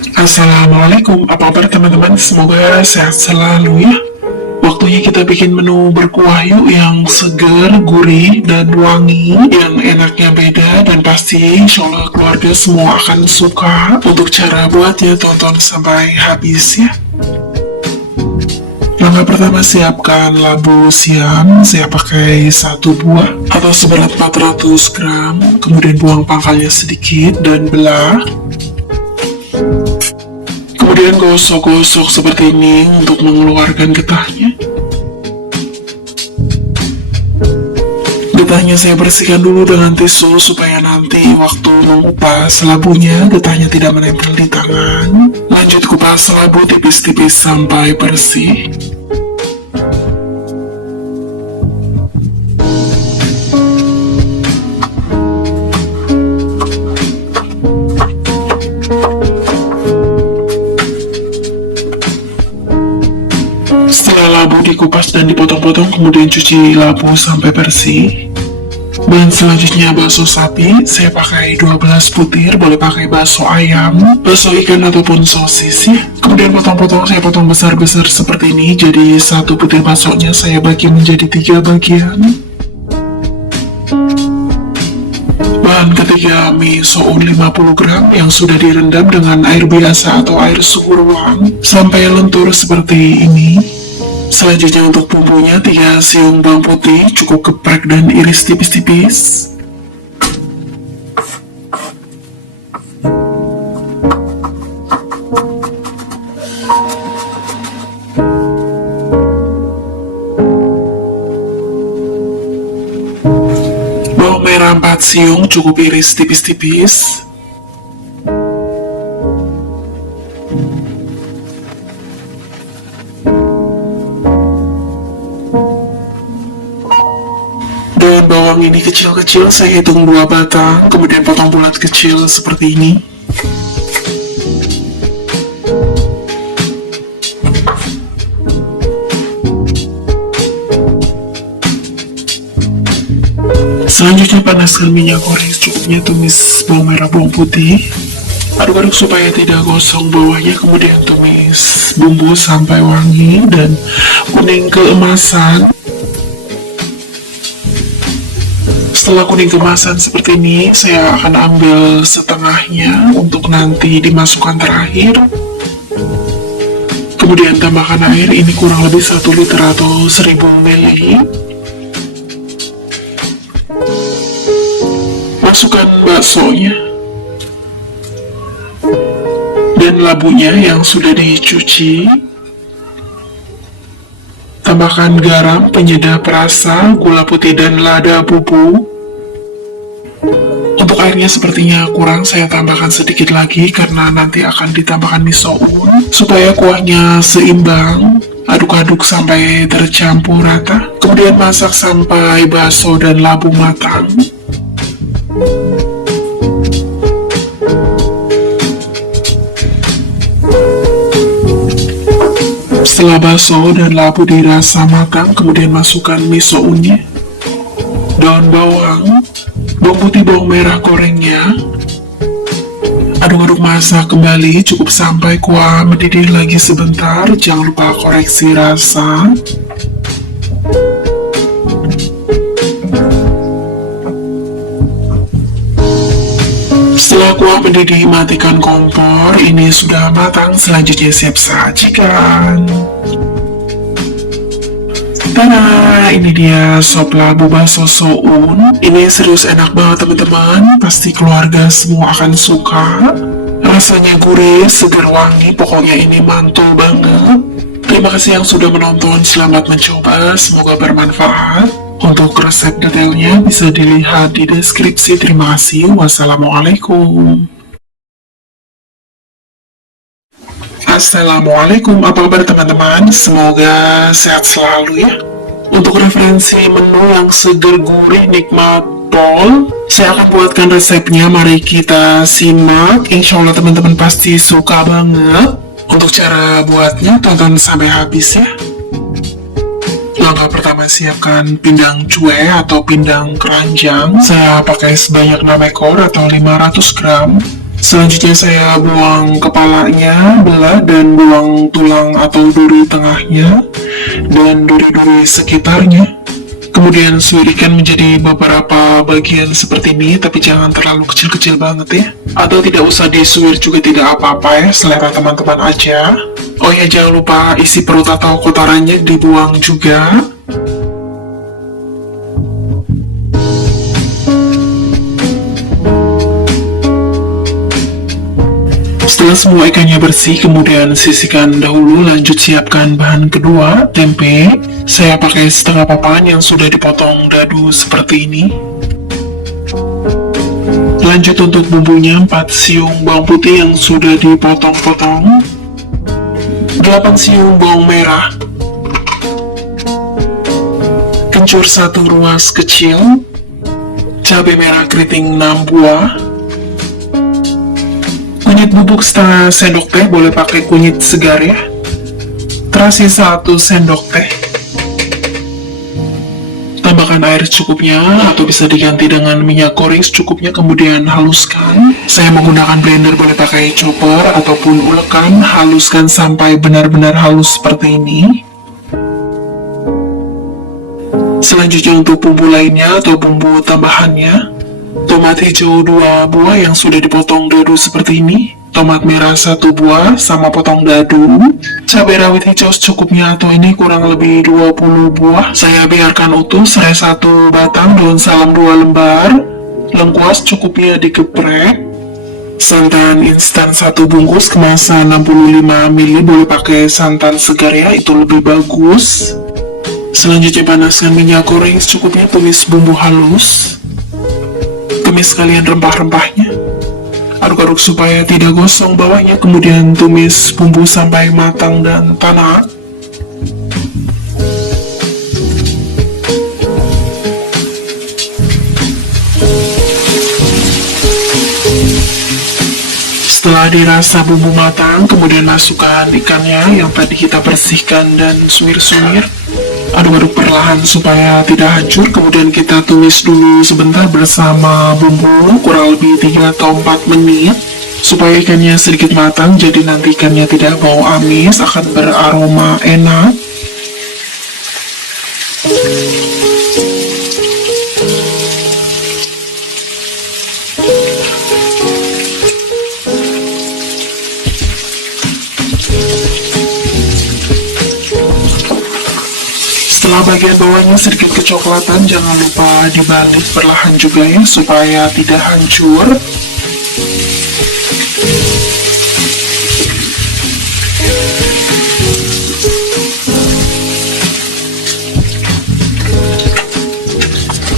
Assalamualaikum, apa kabar teman-teman? Semoga sehat selalu ya. Waktunya kita bikin menu berkuah yuk yang segar, gurih, dan wangi, yang enaknya beda, dan pasti insya Allah keluarga semua akan suka. Untuk cara buatnya tonton sampai habis ya. Langkah pertama, siapkan labu siam. Saya pakai satu buah atau seberat 400 gram. Kemudian buang pangkalnya sedikit dan belah. Kemudian gosok-gosok seperti ini untuk mengeluarkan getahnya. Getahnya saya bersihkan dulu dengan tisu supaya nanti waktu mengupas labunya getahnya tidak menempel di tangan. Lanjut kupas labu tipis-tipis sampai bersih. Setelah labu dikupas dan dipotong-potong, kemudian cuci labu sampai bersih. Bahan selanjutnya bakso sapi, saya pakai 12 butir, boleh pakai bakso ayam, bakso ikan ataupun sosis ya. Kemudian potong-potong, saya potong besar-besar seperti ini, jadi satu butir baksonya saya bagi menjadi 3 bagian. Bahan ketiga, mie soun 50 gram yang sudah direndam dengan air biasa atau air suhu ruang sampai lentur seperti ini. Selanjutnya untuk bumbunya 3 siung bawang putih, cukup geprek dan iris tipis-tipis. Bawang merah 4 siung, cukup iris tipis-tipis. Daun bawang ini kecil-kecil, saya hitung 2 batang, kemudian potong bulat kecil seperti ini. Selanjutnya panaskan minyak goreng secukupnya, tumis bawang merah bawang putih. Aduk-aduk supaya tidak gosong bawahnya, kemudian tumis bumbu sampai wangi dan kuning keemasan. Setelah kuning kemasan seperti ini, saya akan ambil setengahnya untuk nanti dimasukkan terakhir. Kemudian tambahkan air, ini kurang lebih 1 liter atau 1000 ml. Masukkan baksonya dan labunya yang sudah dicuci. Tambahkan garam, penyedap rasa, gula putih, dan lada bubuk. Untuk airnya sepertinya kurang, saya tambahkan sedikit lagi karena nanti akan ditambahkan mie soun supaya kuahnya seimbang. Aduk-aduk sampai tercampur rata. Kemudian masak sampai bakso dan labu matang. Setelah bakso dan labu dirasa matang, kemudian masukkan mie sounnya, daun bawang, bawang putih, bawang merah gorengnya. Aduk-aduk masak kembali, cukup sampai kuah mendidih lagi sebentar. Jangan lupa koreksi rasa. Setelah kuah mendidih, matikan kompor. Ini sudah matang, selanjutnya siap sajikan. Tada, ini dia sop labu bakso soun. Ini serius enak banget teman-teman. Pasti keluarga semua akan suka. Rasanya gurih, segar, wangi. Pokoknya ini mantul banget. Terima kasih yang sudah menonton. Selamat mencoba. Semoga bermanfaat. Untuk resep detailnya bisa dilihat di deskripsi. Terima kasih. Wassalamualaikum. Assalamualaikum, apa kabar teman-teman? Semoga sehat selalu ya. Untuk referensi menu yang segar, gurih, nikmat, pol, saya akan buatkan resepnya. Mari kita simak. Insya Allah teman-teman pasti suka banget. Untuk cara buatnya, tonton sampai habis ya. Langkah pertama, siapkan pindang cuek atau pindang keranjang. Saya pakai sebanyak 6 ekor atau 500 gram. Selanjutnya saya buang kepalanya, belah dan buang tulang atau duri tengahnya dan duri-duri sekitarnya. Kemudian suir ikan menjadi beberapa bagian seperti ini, tapi jangan terlalu kecil-kecil banget ya. Atau tidak usah disuir juga tidak apa-apa ya, selera teman-teman aja. Oh ya, jangan lupa isi perut atau kotorannya dibuang juga. Setelah semua ikannya bersih, kemudian sisihkan dahulu, lanjut siapkan bahan kedua, tempe. Saya pakai setengah papan yang sudah dipotong dadu seperti ini. Lanjut untuk bumbunya, 4 siung bawang putih yang sudah dipotong-potong, 8 siung bawang merah, kencur 1 ruas kecil, cabai merah keriting 6 buah, kunyit bubuk setengah sendok teh, boleh pakai kunyit segar ya, terasi 1 sendok teh, tambahkan air secukupnya atau bisa diganti dengan minyak goreng secukupnya, kemudian haluskan. Saya menggunakan blender, boleh pakai chopper ataupun ulekan. Haluskan sampai benar-benar halus seperti ini. Selanjutnya untuk bumbu lainnya atau bumbu tambahannya, tomat hijau 2 buah yang sudah dipotong dadu seperti ini, tomat merah 1 buah sama potong dadu, cabai rawit hijau secukupnya atau ini kurang lebih 20 buah, saya biarkan utuh, serai 1 batang, daun salam 2 lembar, lengkuas cukupnya digeprek, santan instan 1 bungkus kemasan 65 ml, boleh pakai santan segar ya, itu lebih bagus. Selanjutnya panaskan minyak goreng secukupnya, tumis bumbu halus, tumis sekalian rempah-rempahnya, aduk-aduk supaya tidak gosong bawahnya, kemudian tumis bumbu sampai matang dan tanak. Setelah dirasa bumbu matang, kemudian masukkan ikannya yang tadi kita bersihkan dan suir-suir. Aduk-aduk perlahan supaya tidak hancur, kemudian kita tumis dulu sebentar bersama bumbu kurang lebih 3 atau 4 menit supaya ikannya sedikit matang, jadi nanti ikannya tidak bau amis, akan beraroma enak. Setelah bagian bawahnya sedikit kecoklatan, jangan lupa dibalik perlahan juga ya, supaya tidak hancur.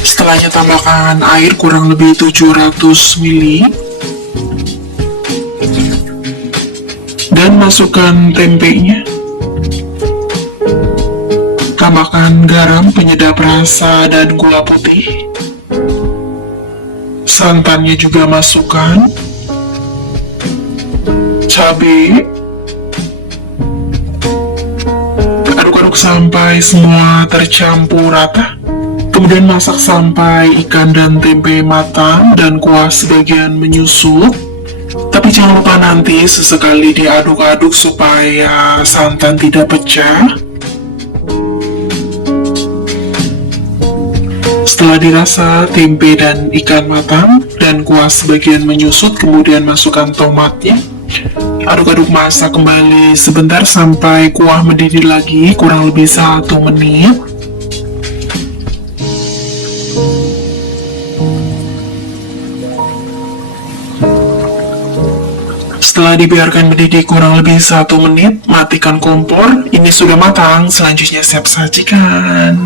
Setelahnya tambahkan air kurang lebih 700 ml. Dan masukkan tempenya. Tambahkan garam, penyedap rasa, dan gula putih. Santannya juga masukkan. Cabai. Aduk-aduk sampai semua tercampur rata. Kemudian masak sampai ikan dan tempe matang dan kuah sebagian menyusut. Tapi jangan lupa nanti sesekali diaduk-aduk supaya santan tidak pecah. Setelah dirasa tempe dan ikan matang dan kuah sebagian menyusut, kemudian masukkan tomatnya. Aduk-aduk masak kembali sebentar sampai kuah mendidih lagi, kurang lebih 1 menit. Setelah dibiarkan mendidih kurang lebih 1 menit, matikan kompor. Ini sudah matang, selanjutnya siap sajikan.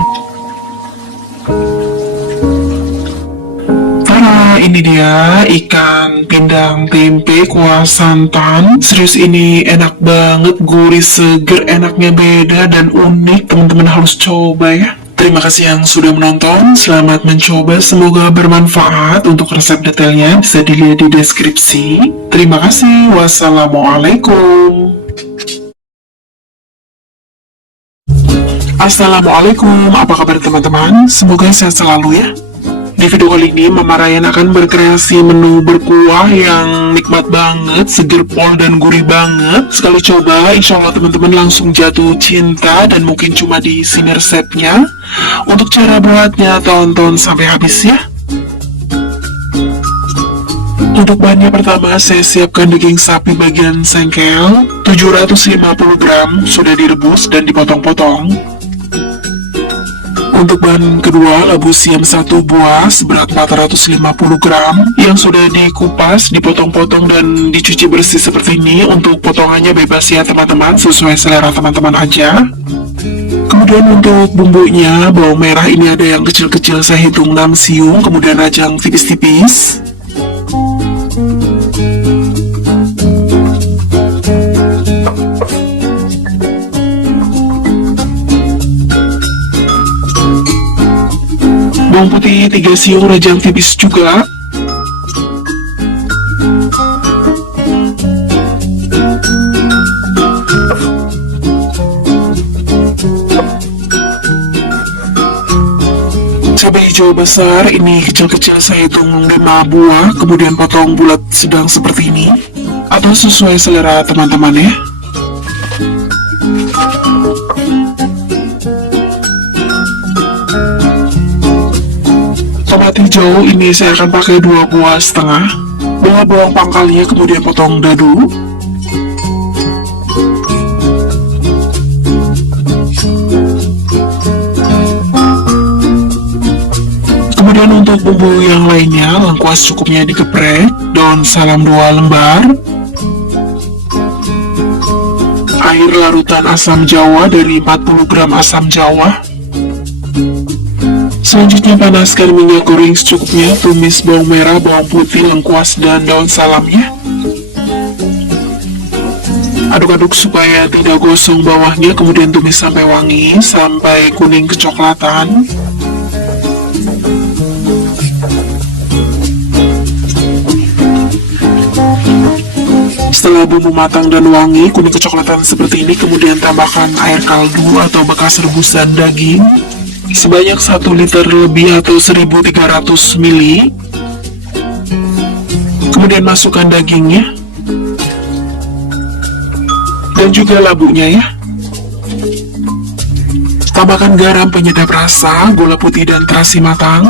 Ini dia ikan pindang tempe kuah santan. Serius ini enak banget, gurih, seger, enaknya beda dan unik. Teman-teman harus coba ya. Terima kasih yang sudah menonton, selamat mencoba, semoga bermanfaat. Untuk resep detailnya bisa dilihat di deskripsi. Terima kasih, wassalamualaikum. Assalamualaikum, apa kabar teman-teman? Semoga sehat selalu ya. Di video kali ini, Mama Ryan akan berkreasi menu berkuah yang nikmat banget, seger pol dan gurih banget. Sekali coba, insya Allah teman-teman langsung jatuh cinta dan mungkin cuma di sini resepnya. Untuk cara buatnya, tonton sampai habis ya. Untuk bahannya pertama, saya siapkan daging sapi bagian sengkel, 750 gram, sudah direbus dan dipotong-potong. Untuk bahan kedua, labu siam 1 buah seberat 450 gram yang sudah dikupas, dipotong-potong dan dicuci bersih seperti ini. Untuk potongannya bebas ya teman-teman, sesuai selera teman-teman aja. Kemudian untuk bumbunya, bawang merah ini ada yang kecil-kecil, saya hitung 6 siung, kemudian rajang tipis-tipis. Bawang putih 3 siung, rajang tipis juga. Cabai hijau besar, ini kecil-kecil, saya hitung 5 buah, kemudian potong bulat sedang seperti ini, atau sesuai selera teman-teman ya. Tomat hijau ini saya akan pakai 2 buah setengah. Bawang pangkalnya kemudian potong dadu. Kemudian untuk bumbu yang lainnya, lengkuas cukupnya digeprek, daun salam 2 lembar, air larutan asam jawa dari 40 gram asam jawa. Selanjutnya panaskan minyak goreng secukupnya, tumis bawang merah, bawang putih, lengkuas, dan daun salamnya. Aduk-aduk supaya tidak gosong bawahnya, kemudian tumis sampai wangi, sampai kuning kecoklatan. Setelah bumbu matang dan wangi, kuning kecoklatan seperti ini, kemudian tambahkan air kaldu atau bekas rebusan daging sebanyak 1 liter lebih atau 1300 ml. Kemudian masukkan dagingnya dan juga labunya ya. Tambahkan garam penyedap rasa, gula putih dan terasi matang.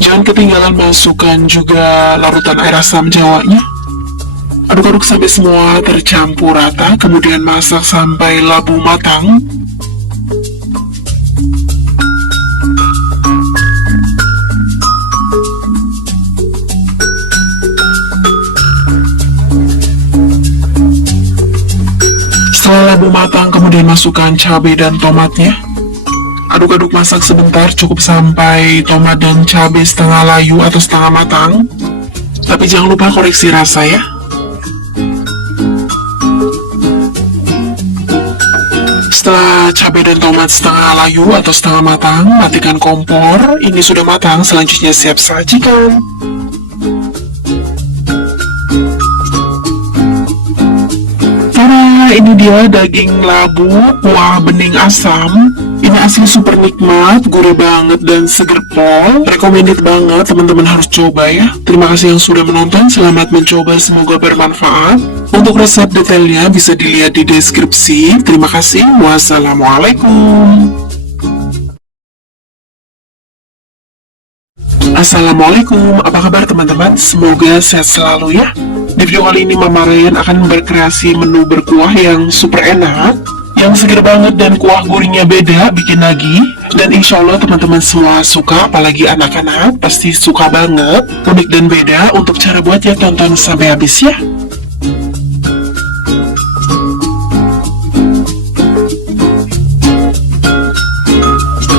Jangan ketinggalan masukkan juga larutan air asam jawanya. Aduk-aduk sampai semua tercampur rata, kemudian masak sampai labu matang. Setelah labu matang, kemudian masukkan cabai dan tomatnya. Aduk-aduk masak sebentar, cukup sampai tomat dan cabai setengah layu atau setengah matang. Tapi jangan lupa koreksi rasa ya. Setelah cabai dan tomat setengah layu atau setengah matang, matikan kompor. Ini sudah matang, selanjutnya siap sajikan. Tada, ini dia daging labu kuah bening asam. Ini asli super nikmat, gurih banget dan seger pol. Recommended banget, teman-teman harus coba ya. Terima kasih yang sudah menonton, selamat mencoba, semoga bermanfaat. Untuk resep detailnya bisa dilihat di deskripsi. Terima kasih, wassalamualaikum. Assalamualaikum, apa kabar teman-teman? Semoga sehat selalu ya. Di video kali ini Mama Ryan akan berkreasi menu berkuah yang super enak, yang seger banget dan kuah gurihnya beda, bikin lagi. Dan insya Allah teman-teman semua suka, apalagi anak-anak pasti suka banget. Unik dan beda. Untuk cara buatnya tonton sampai habis ya.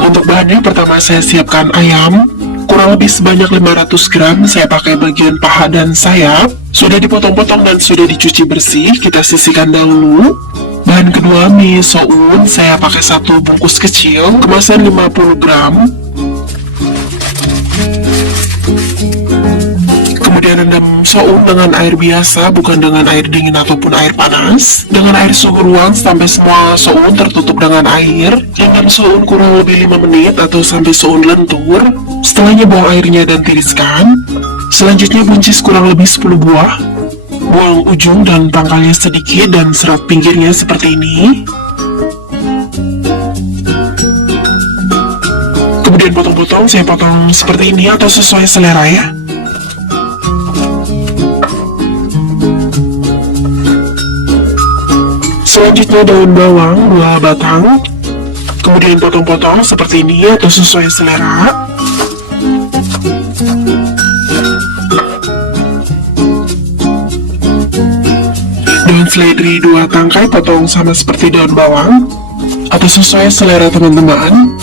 Untuk bahannya pertama saya siapkan ayam, kurang lebih sebanyak 500 gram, saya pakai bagian paha dan sayap. Sudah dipotong-potong dan sudah dicuci bersih, kita sisihkan dahulu. Bahan kedua, mie soun, saya pakai 1 bungkus kecil, kemasan 50 gram. Kemudian rendam soun dengan air biasa, bukan dengan air dingin ataupun air panas. Dengan air suhu ruang sampai semua soun tertutup dengan air. Rendam soun kurang lebih 5 menit atau sampai soun lentur. Setelahnya buang airnya dan tiriskan. Selanjutnya buncis kurang lebih 10 buah. Buang ujung dan pangkalnya sedikit dan serat pinggirnya seperti ini. Kemudian potong-potong, saya potong seperti ini atau sesuai selera ya. Selanjutnya daun bawang 2 batang. Kemudian potong-potong seperti ini atau sesuai selera. Daun seledri 2 tangkai, potong sama seperti daun bawang atau sesuai selera teman-teman.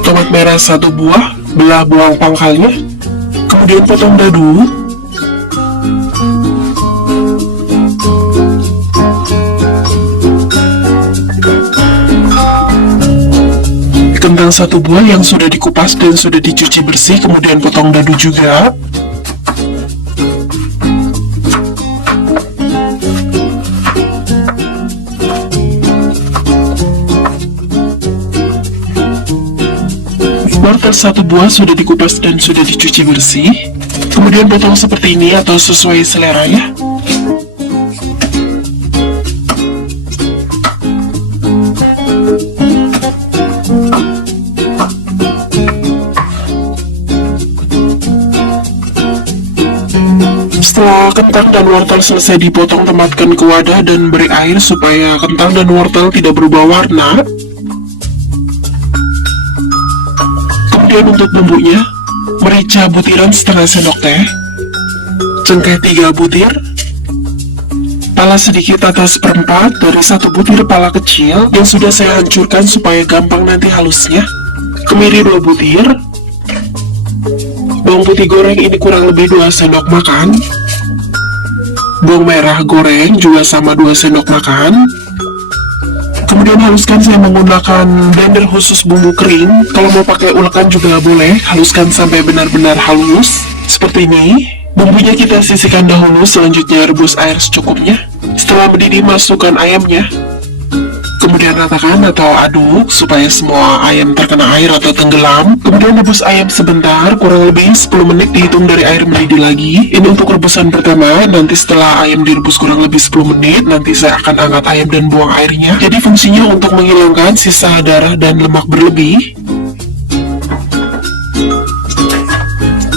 Tomat merah 1 buah, belah buang pangkalnya. Kemudian potong dadu. Kentang 1 buah yang sudah dikupas dan sudah dicuci bersih, kemudian potong dadu juga. Wortel 1 buah sudah dikupas dan sudah dicuci bersih. Kemudian potong seperti ini atau sesuai selera ya. Setelah kentang dan wortel selesai dipotong, tempatkan ke wadah dan beri air supaya kentang dan wortel tidak berubah warna. Kemudian untuk bumbunya, merica butiran setengah sendok teh, cengkeh 3 butir, pala sedikit atau seperempat dari 1 butir pala kecil yang sudah saya hancurkan supaya gampang nanti halusnya, kemiri 2 butir, bawang putih goreng ini kurang lebih 2 sendok makan, bawang merah goreng juga sama 2 sendok makan. Kemudian haluskan, saya menggunakan blender khusus bumbu kering. Kalau mau pakai ulekan juga boleh. Haluskan sampai benar-benar halus seperti ini. Bumbunya kita sisihkan dahulu, selanjutnya rebus air secukupnya. Setelah mendidih, masukkan ayamnya. Kemudian ratakan atau aduk supaya semua ayam terkena air atau tenggelam. Kemudian rebus ayam sebentar, kurang lebih 10 menit dihitung dari air mendidih lagi. Ini untuk rebusan pertama. Nanti setelah ayam direbus kurang lebih 10 menit, nanti saya akan angkat ayam dan buang airnya. Jadi fungsinya untuk menghilangkan sisa darah dan lemak berlebih.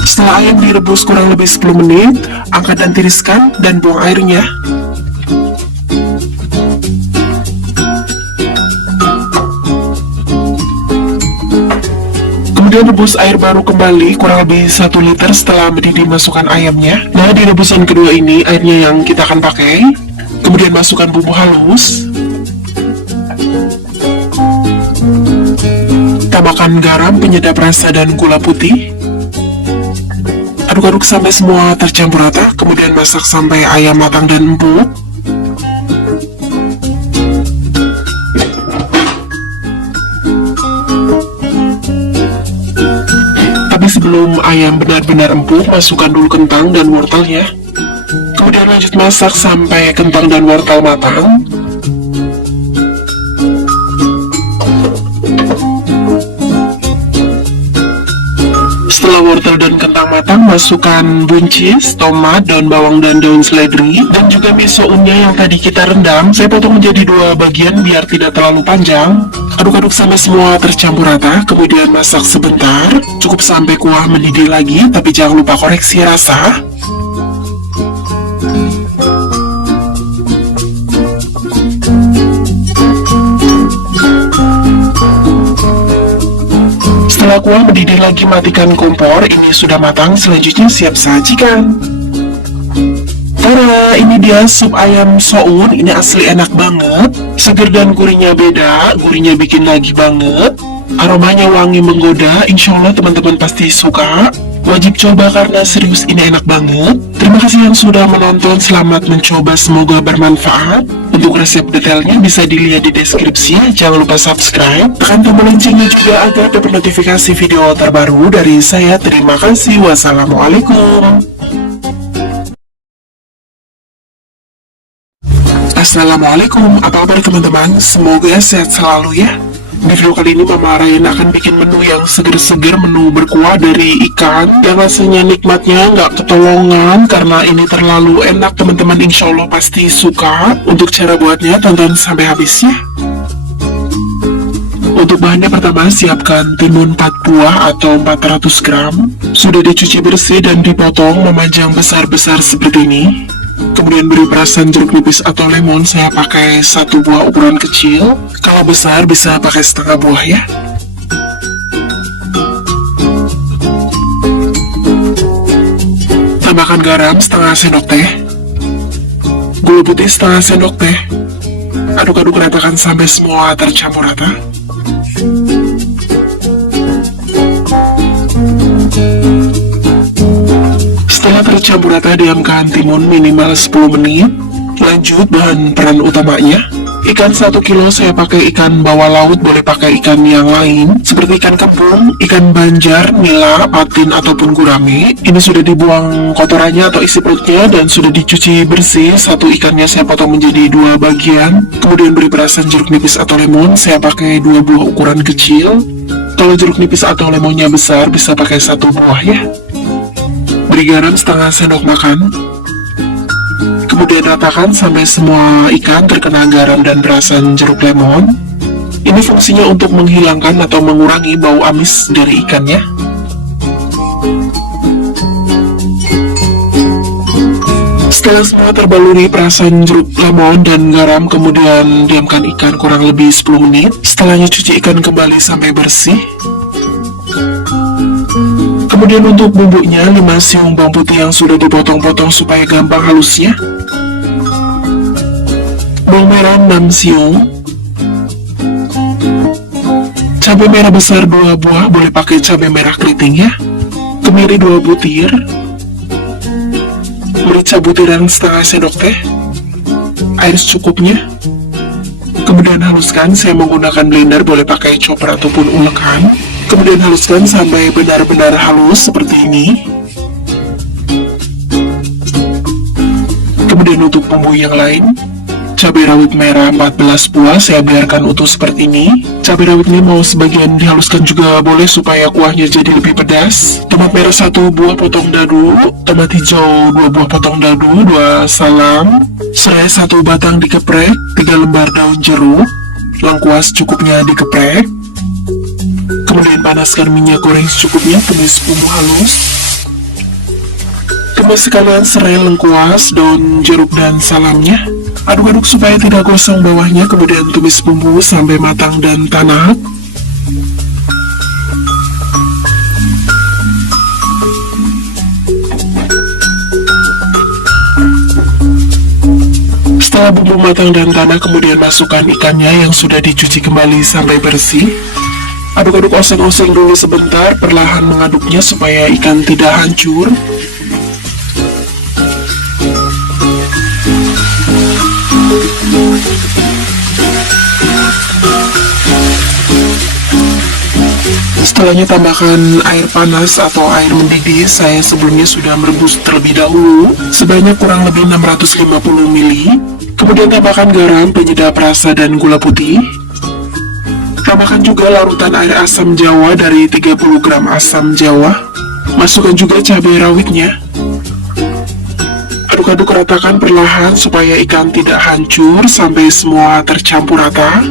Setelah ayam direbus kurang lebih 10 menit, angkat dan tiriskan dan buang airnya. Kemudian rebus air baru kembali kurang lebih 1 liter. Setelah mendidih, masukkan ayamnya. Nah, di rebusan kedua ini airnya yang kita akan pakai. Kemudian masukkan bumbu halus, tambahkan garam, penyedap rasa, dan gula putih. Aduk-aduk sampai semua tercampur rata. Kemudian masak sampai ayam matang dan empuk. Sebelum ayam benar-benar empuk, masukkan dulu kentang dan wortelnya. Kemudian lanjut masak sampai kentang dan wortel matang. Setelah wortel dan kentang matang, masukkan buncis, tomat, daun bawang, dan daun seledri, dan juga miso unnya yang tadi kita rendam. Saya potong menjadi 2 bagian biar tidak terlalu panjang. Aduk-aduk sampai semua tercampur rata, kemudian masak sebentar, cukup sampai kuah mendidih lagi, tapi jangan lupa koreksi rasa. Setelah kuah mendidih lagi, matikan kompor. Ini sudah matang, selanjutnya siap sajikan. Tada, ini dia sup ayam soun. Ini asli enak banget. Seger dan gurihnya beda, gurihnya bikin lagi banget. Aromanya wangi menggoda, insya Allah teman-teman pasti suka. Wajib coba karena serius ini enak banget. Terima kasih yang sudah menonton, selamat mencoba, semoga bermanfaat. Untuk resep detailnya bisa dilihat di deskripsi. Jangan lupa subscribe, tekan tombol loncengnya juga agar dapat notifikasi video terbaru dari saya. Terima kasih, wassalamualaikum. Assalamualaikum, apa kabar teman-teman? Semoga sehat selalu ya. Di video kali ini Mama Ryan akan bikin menu yang seger-seger, menu berkuah dari ikan yang rasanya nikmatnya nggak ketolongan karena ini terlalu enak teman-teman. Insya Allah pasti suka. Untuk cara buatnya tonton sampai habis ya. Untuk bahannya pertama siapkan timun 4 buah atau 400 gram. Sudah dicuci bersih dan dipotong memanjang besar-besar seperti ini. Kemudian beri perasan jeruk nipis atau lemon, saya pakai 1 buah ukuran kecil. Kalau besar bisa pakai setengah buah ya. Tambahkan garam setengah sendok teh, gula putih setengah sendok teh. Aduk-aduk ratakan sampai semua tercampur rata. Setelah tercampur rata, diamkan timun minimal 10 menit. Lanjut bahan peran utamanya. Ikan 1 kilo saya pakai ikan bawal laut, boleh pakai ikan yang lain seperti ikan kepung, ikan banjar, nila, patin ataupun gurame. Ini sudah dibuang kotorannya atau isi perutnya dan sudah dicuci bersih. Satu ikannya saya potong menjadi 2 bagian. Kemudian beri perasan jeruk nipis atau lemon, saya pakai 2 buah ukuran kecil. Kalau jeruk nipis atau lemonnya besar bisa pakai 1 buah ya. Beri garam setengah sendok makan. Kemudian ratakan sampai semua ikan terkena garam dan perasan jeruk lemon. Ini fungsinya untuk menghilangkan atau mengurangi bau amis dari ikannya. Setelah semua terbaluri perasan jeruk lemon dan garam, kemudian diamkan ikan kurang lebih 10 menit. Setelahnya cuci ikan kembali sampai bersih. Kemudian untuk bumbunya 5 siung bawang putih yang sudah dipotong-potong supaya gampang halusnya. Bawang merah 6 siung. Cabai merah besar 2 buah, boleh pakai cabai merah keriting ya. Kemiri 2 butir. Merica butiran setengah sendok teh. Air secukupnya. Kemudian haluskan, saya menggunakan blender, boleh pakai chopper ataupun ulekan. Kemudian haluskan sampai benar-benar halus seperti ini. Kemudian untuk bumbu yang lain, cabai rawit merah 14 buah, saya biarkan utuh seperti ini. Cabai rawitnya mau sebagian dihaluskan juga boleh supaya kuahnya jadi lebih pedas. Tomat merah 1 buah potong dadu, tomat hijau 2 buah potong dadu, 2 salam, serai 1 batang dikeprek, 3 lembar daun jeruk, lengkuas cukupnya dikeprek. Kemudian panaskan minyak goreng secukupnya, tumis bumbu halus. Kemas sekalian serai, lengkuas, daun jeruk dan salamnya. Aduk-aduk supaya tidak gosong bawahnya, kemudian tumis bumbu sampai matang dan tanak. Setelah bumbu matang dan tanak, kemudian masukkan ikannya yang sudah dicuci kembali sampai bersih. Aduk-aduk, oseng-oseng dulu sebentar, perlahan mengaduknya supaya ikan tidak hancur. Setelahnya tambahkan air panas atau air mendidih. Saya sebelumnya sudah merebus terlebih dahulu sebanyak kurang lebih 650 ml. Kemudian tambahkan garam, penyedap rasa dan gula putih. Tambahkan juga larutan air asam jawa dari 30 gram asam jawa. Masukkan juga cabai rawitnya. Aduk-aduk ratakan perlahan supaya ikan tidak hancur sampai semua tercampur rata.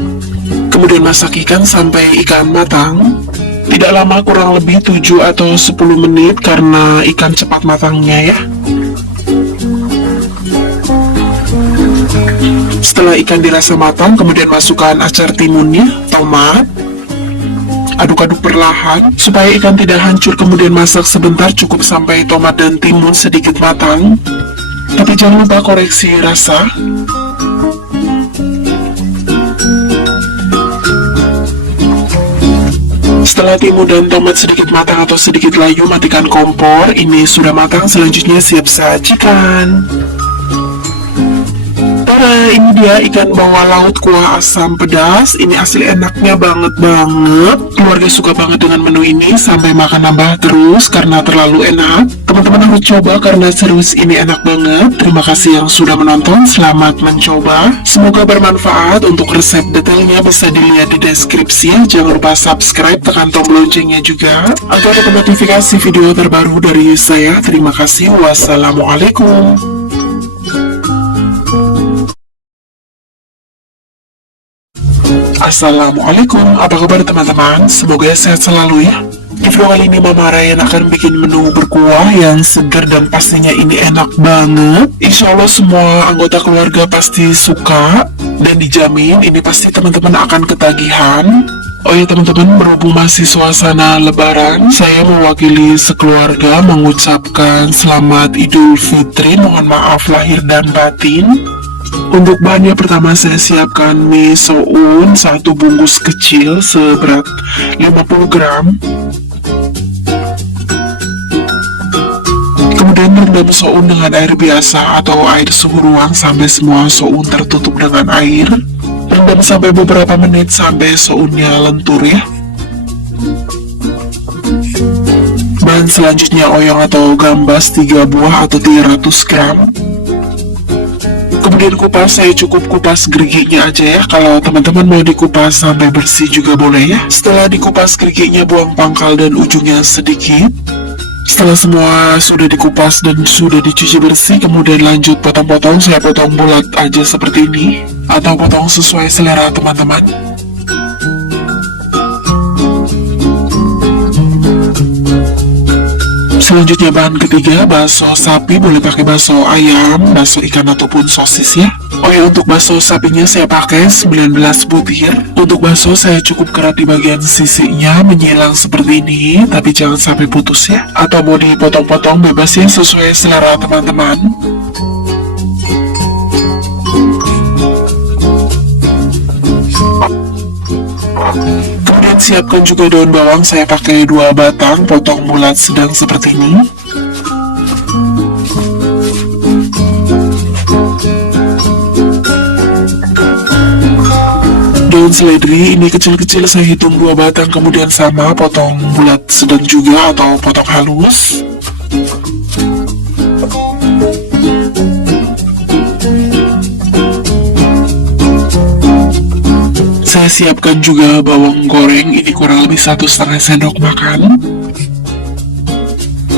Kemudian masak ikan sampai ikan matang. Tidak lama, kurang lebih 7 atau 10 menit karena ikan cepat matangnya ya. Setelah ikan dirasa matang, kemudian masukkan acar timunnya, tomat. Aduk-aduk perlahan supaya ikan tidak hancur, kemudian masak sebentar cukup sampai tomat dan timun sedikit matang. Tapi jangan lupa koreksi rasa. Setelah timun dan tomat sedikit matang atau sedikit layu, matikan kompor. Ini sudah matang, selanjutnya siap sajikan. Tada, ini dia ikan bawal laut kuah asam pedas. Ini asli enaknya banget. Keluarga suka banget dengan menu ini, sampai makan nambah terus karena terlalu enak. Teman-teman harus coba karena serius ini enak banget. Terima kasih yang sudah menonton, selamat mencoba. Semoga bermanfaat. Untuk resep detailnya bisa dilihat di deskripsi ya. Jangan lupa subscribe, tekan tombol loncengnya juga agar dapat notifikasi video terbaru dari saya. Terima kasih. Wassalamualaikum. Assalamualaikum, apa kabar teman-teman? Semoga sehat selalu ya. Di video kali ini Mama Ryan akan bikin menu berkuah yang segar dan pastinya ini enak banget. Insya Allah semua anggota keluarga pasti suka dan dijamin ini pasti teman-teman akan ketagihan. Oh ya teman-teman, berhubung masih suasana lebaran, saya mewakili sekeluarga mengucapkan selamat Idul Fitri, mohon maaf lahir dan batin. Untuk bahannya pertama saya siapkan mie soun 1 bungkus kecil seberat 50 gram. Kemudian rendam soun dengan air biasa atau air suhu ruang sampai semua soun tertutup dengan air. Rendam sampai beberapa menit sampai sounnya lentur ya. Bahan selanjutnya oyong atau gambas 3 buah atau 300 gram. Kemudian kupas, saya cukup kupas geriginya aja ya. Kalau teman-teman mau dikupas sampai bersih juga boleh ya. Setelah dikupas geriginya, buang pangkal dan ujungnya sedikit. Setelah semua sudah dikupas dan sudah dicuci bersih, kemudian lanjut potong-potong. Saya potong bulat aja seperti ini, atau potong sesuai selera teman-teman. Selanjutnya bahan ketiga, bakso sapi, boleh pakai bakso ayam, bakso ikan ataupun sosis ya. Oh ya, untuk bakso sapinya saya pakai 19 butir. Untuk bakso saya cukup kerat di bagian sisinya, menyilang seperti ini, tapi jangan sampai putus ya. Atau mau dipotong-potong bebas ya, sesuai selera teman-teman. Kemudian siapkan juga daun bawang, saya pakai 2 batang, potong bulat sedang seperti ini. Daun seledri ini kecil-kecil, saya hitung 2 batang, kemudian sama potong bulat sedang juga atau potong halus. Saya siapkan juga bawang goreng, ini kurang lebih 1,5 sendok makan.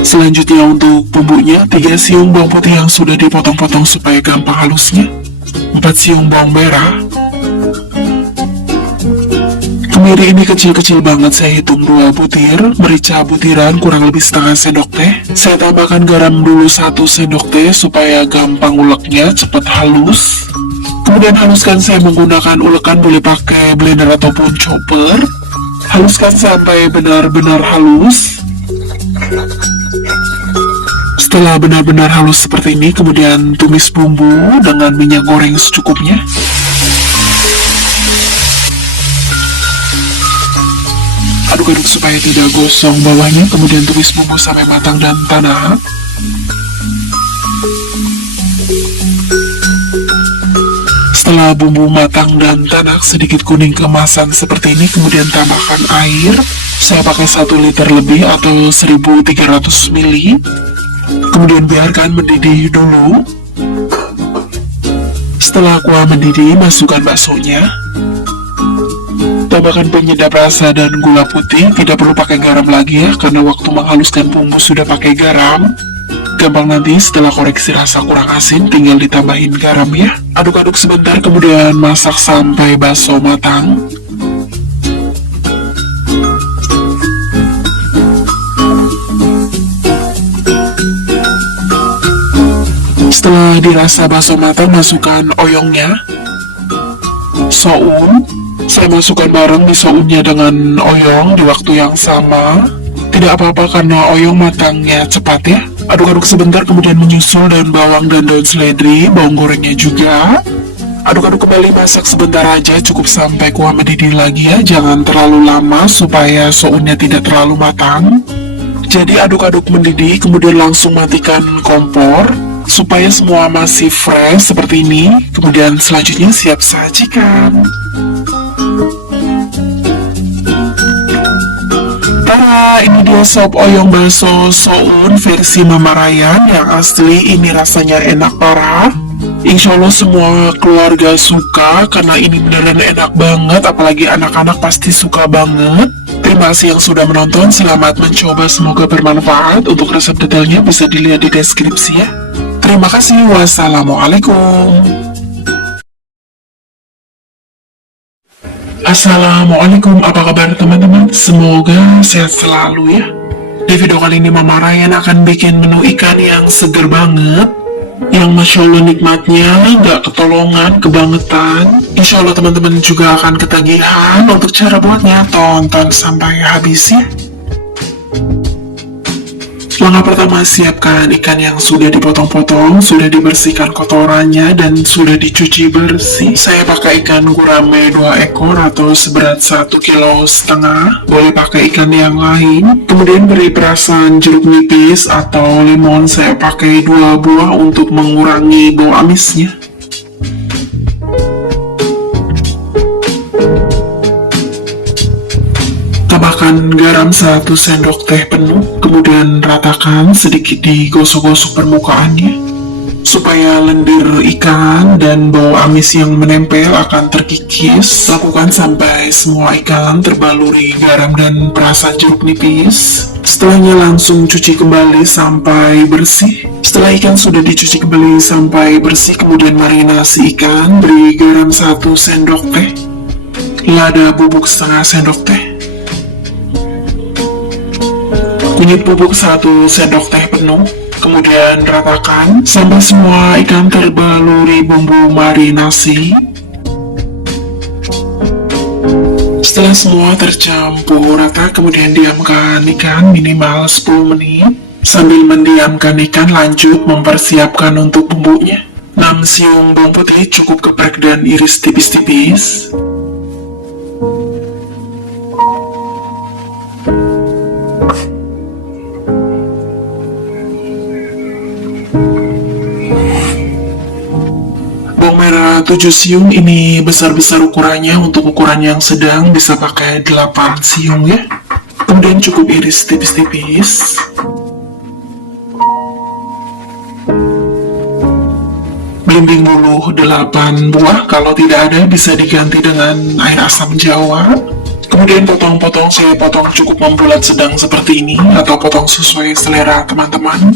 Selanjutnya untuk bumbunya, 3 siung bawang putih yang sudah dipotong-potong supaya gampang halusnya, 4 siung bawang merah. Kemiri ini kecil-kecil banget, saya hitung 2 butir. Merica butiran kurang lebih setengah sendok teh. Saya tambahkan garam dulu 1 sendok teh supaya gampang uleknya, cepat halus. Kemudian haluskan, saya menggunakan ulekan, boleh pakai blender ataupun chopper. Haluskan sampai benar-benar halus. Setelah benar-benar halus seperti ini, kemudian tumis bumbu dengan minyak goreng secukupnya. Aduk-aduk supaya tidak gosong bawahnya, kemudian tumis bumbu sampai matang dan tanak. Setelah bumbu matang dan tanak, sedikit kuning keemasan seperti ini, kemudian tambahkan air. Saya pakai 1 liter lebih atau 1300 ml. Kemudian biarkan mendidih dulu. Setelah kuah mendidih, masukkan baksonya. Tambahkan penyedap rasa dan gula putih. Tidak perlu pakai garam lagi ya, karena waktu menghaluskan bumbu sudah pakai garam. Gampang nanti setelah koreksi rasa kurang asin, tinggal ditambahin garam ya. Aduk-aduk sebentar, kemudian masak sampai bakso matang. Setelah dirasa bakso matang, masukkan oyongnya, soun. Saya masukkan bareng di sounnya dengan oyong di waktu yang sama. Tidak apa-apa karena oyong matangnya cepat ya. Aduk-aduk sebentar, kemudian menyusul daun bawang dan daun seledri, bawang gorengnya juga. Aduk-aduk kembali, masak sebentar aja, cukup sampai kuah mendidih lagi ya, jangan terlalu lama supaya sounnya tidak terlalu matang. Jadi aduk-aduk mendidih, kemudian langsung matikan kompor supaya semua masih fresh seperti ini. Kemudian selanjutnya siap sajikan. Tada, ini dia sop oyong bakso soun versi Mama Ryan yang asli. Ini rasanya enak parah. Insya Allah semua keluarga suka karena ini beneran enak banget, apalagi anak-anak pasti suka banget. Terima kasih yang sudah menonton, selamat mencoba, semoga bermanfaat. Untuk resep detailnya bisa dilihat di deskripsi ya. Terima kasih, wassalamualaikum. Assalamualaikum, apa kabar teman-teman? Semoga sehat selalu ya. Di video kali ini Mama Ryan akan bikin menu ikan yang seger banget, yang Masya Allah nikmatnya nggak ketolongan, kebangetan. Insya Allah teman-teman juga akan ketagihan. Untuk cara buatnya, tonton sampai habis ya. Langkah pertama, siapkan ikan yang sudah dipotong-potong, sudah dibersihkan kotorannya, dan sudah dicuci bersih. Saya pakai ikan gurame 2 ekor atau seberat 1,5 kilo. Boleh pakai ikan yang lain. Kemudian beri perasan jeruk nipis atau lemon, saya pakai 2 buah untuk mengurangi bau amisnya. Tambahkan garam 1 sendok teh penuh, kemudian ratakan sedikit, digosok-gosok permukaannya supaya lendir ikan dan bau amis yang menempel akan terkikis. Lakukan sampai semua ikan terbaluri garam dan perasan jeruk nipis. Setelahnya langsung cuci kembali sampai bersih. Setelah ikan sudah dicuci kembali sampai bersih, kemudian marinasi ikan. Beri garam 1 sendok teh, lada bubuk setengah sendok teh, kunyit bubuk 1 sendok teh penuh, kemudian ratakan sampai semua ikan terbaluri bumbu marinasi. Setelah semua tercampur rata, kemudian diamkan ikan minimal 10 menit. Sambil mendiamkan ikan, lanjut mempersiapkan untuk bumbunya. 6 siung bawang putih cukup geprek dan iris tipis-tipis. Bawang merah 7 siung, ini besar-besar ukurannya, untuk ukuran yang sedang bisa pakai 8 siung ya. Kemudian cukup iris tipis-tipis. Belimbing bulu 8 buah, kalau tidak ada bisa diganti dengan air asam jawa. Kemudian potong-potong, saya potong cukup membulat sedang seperti ini, atau potong sesuai selera teman-teman.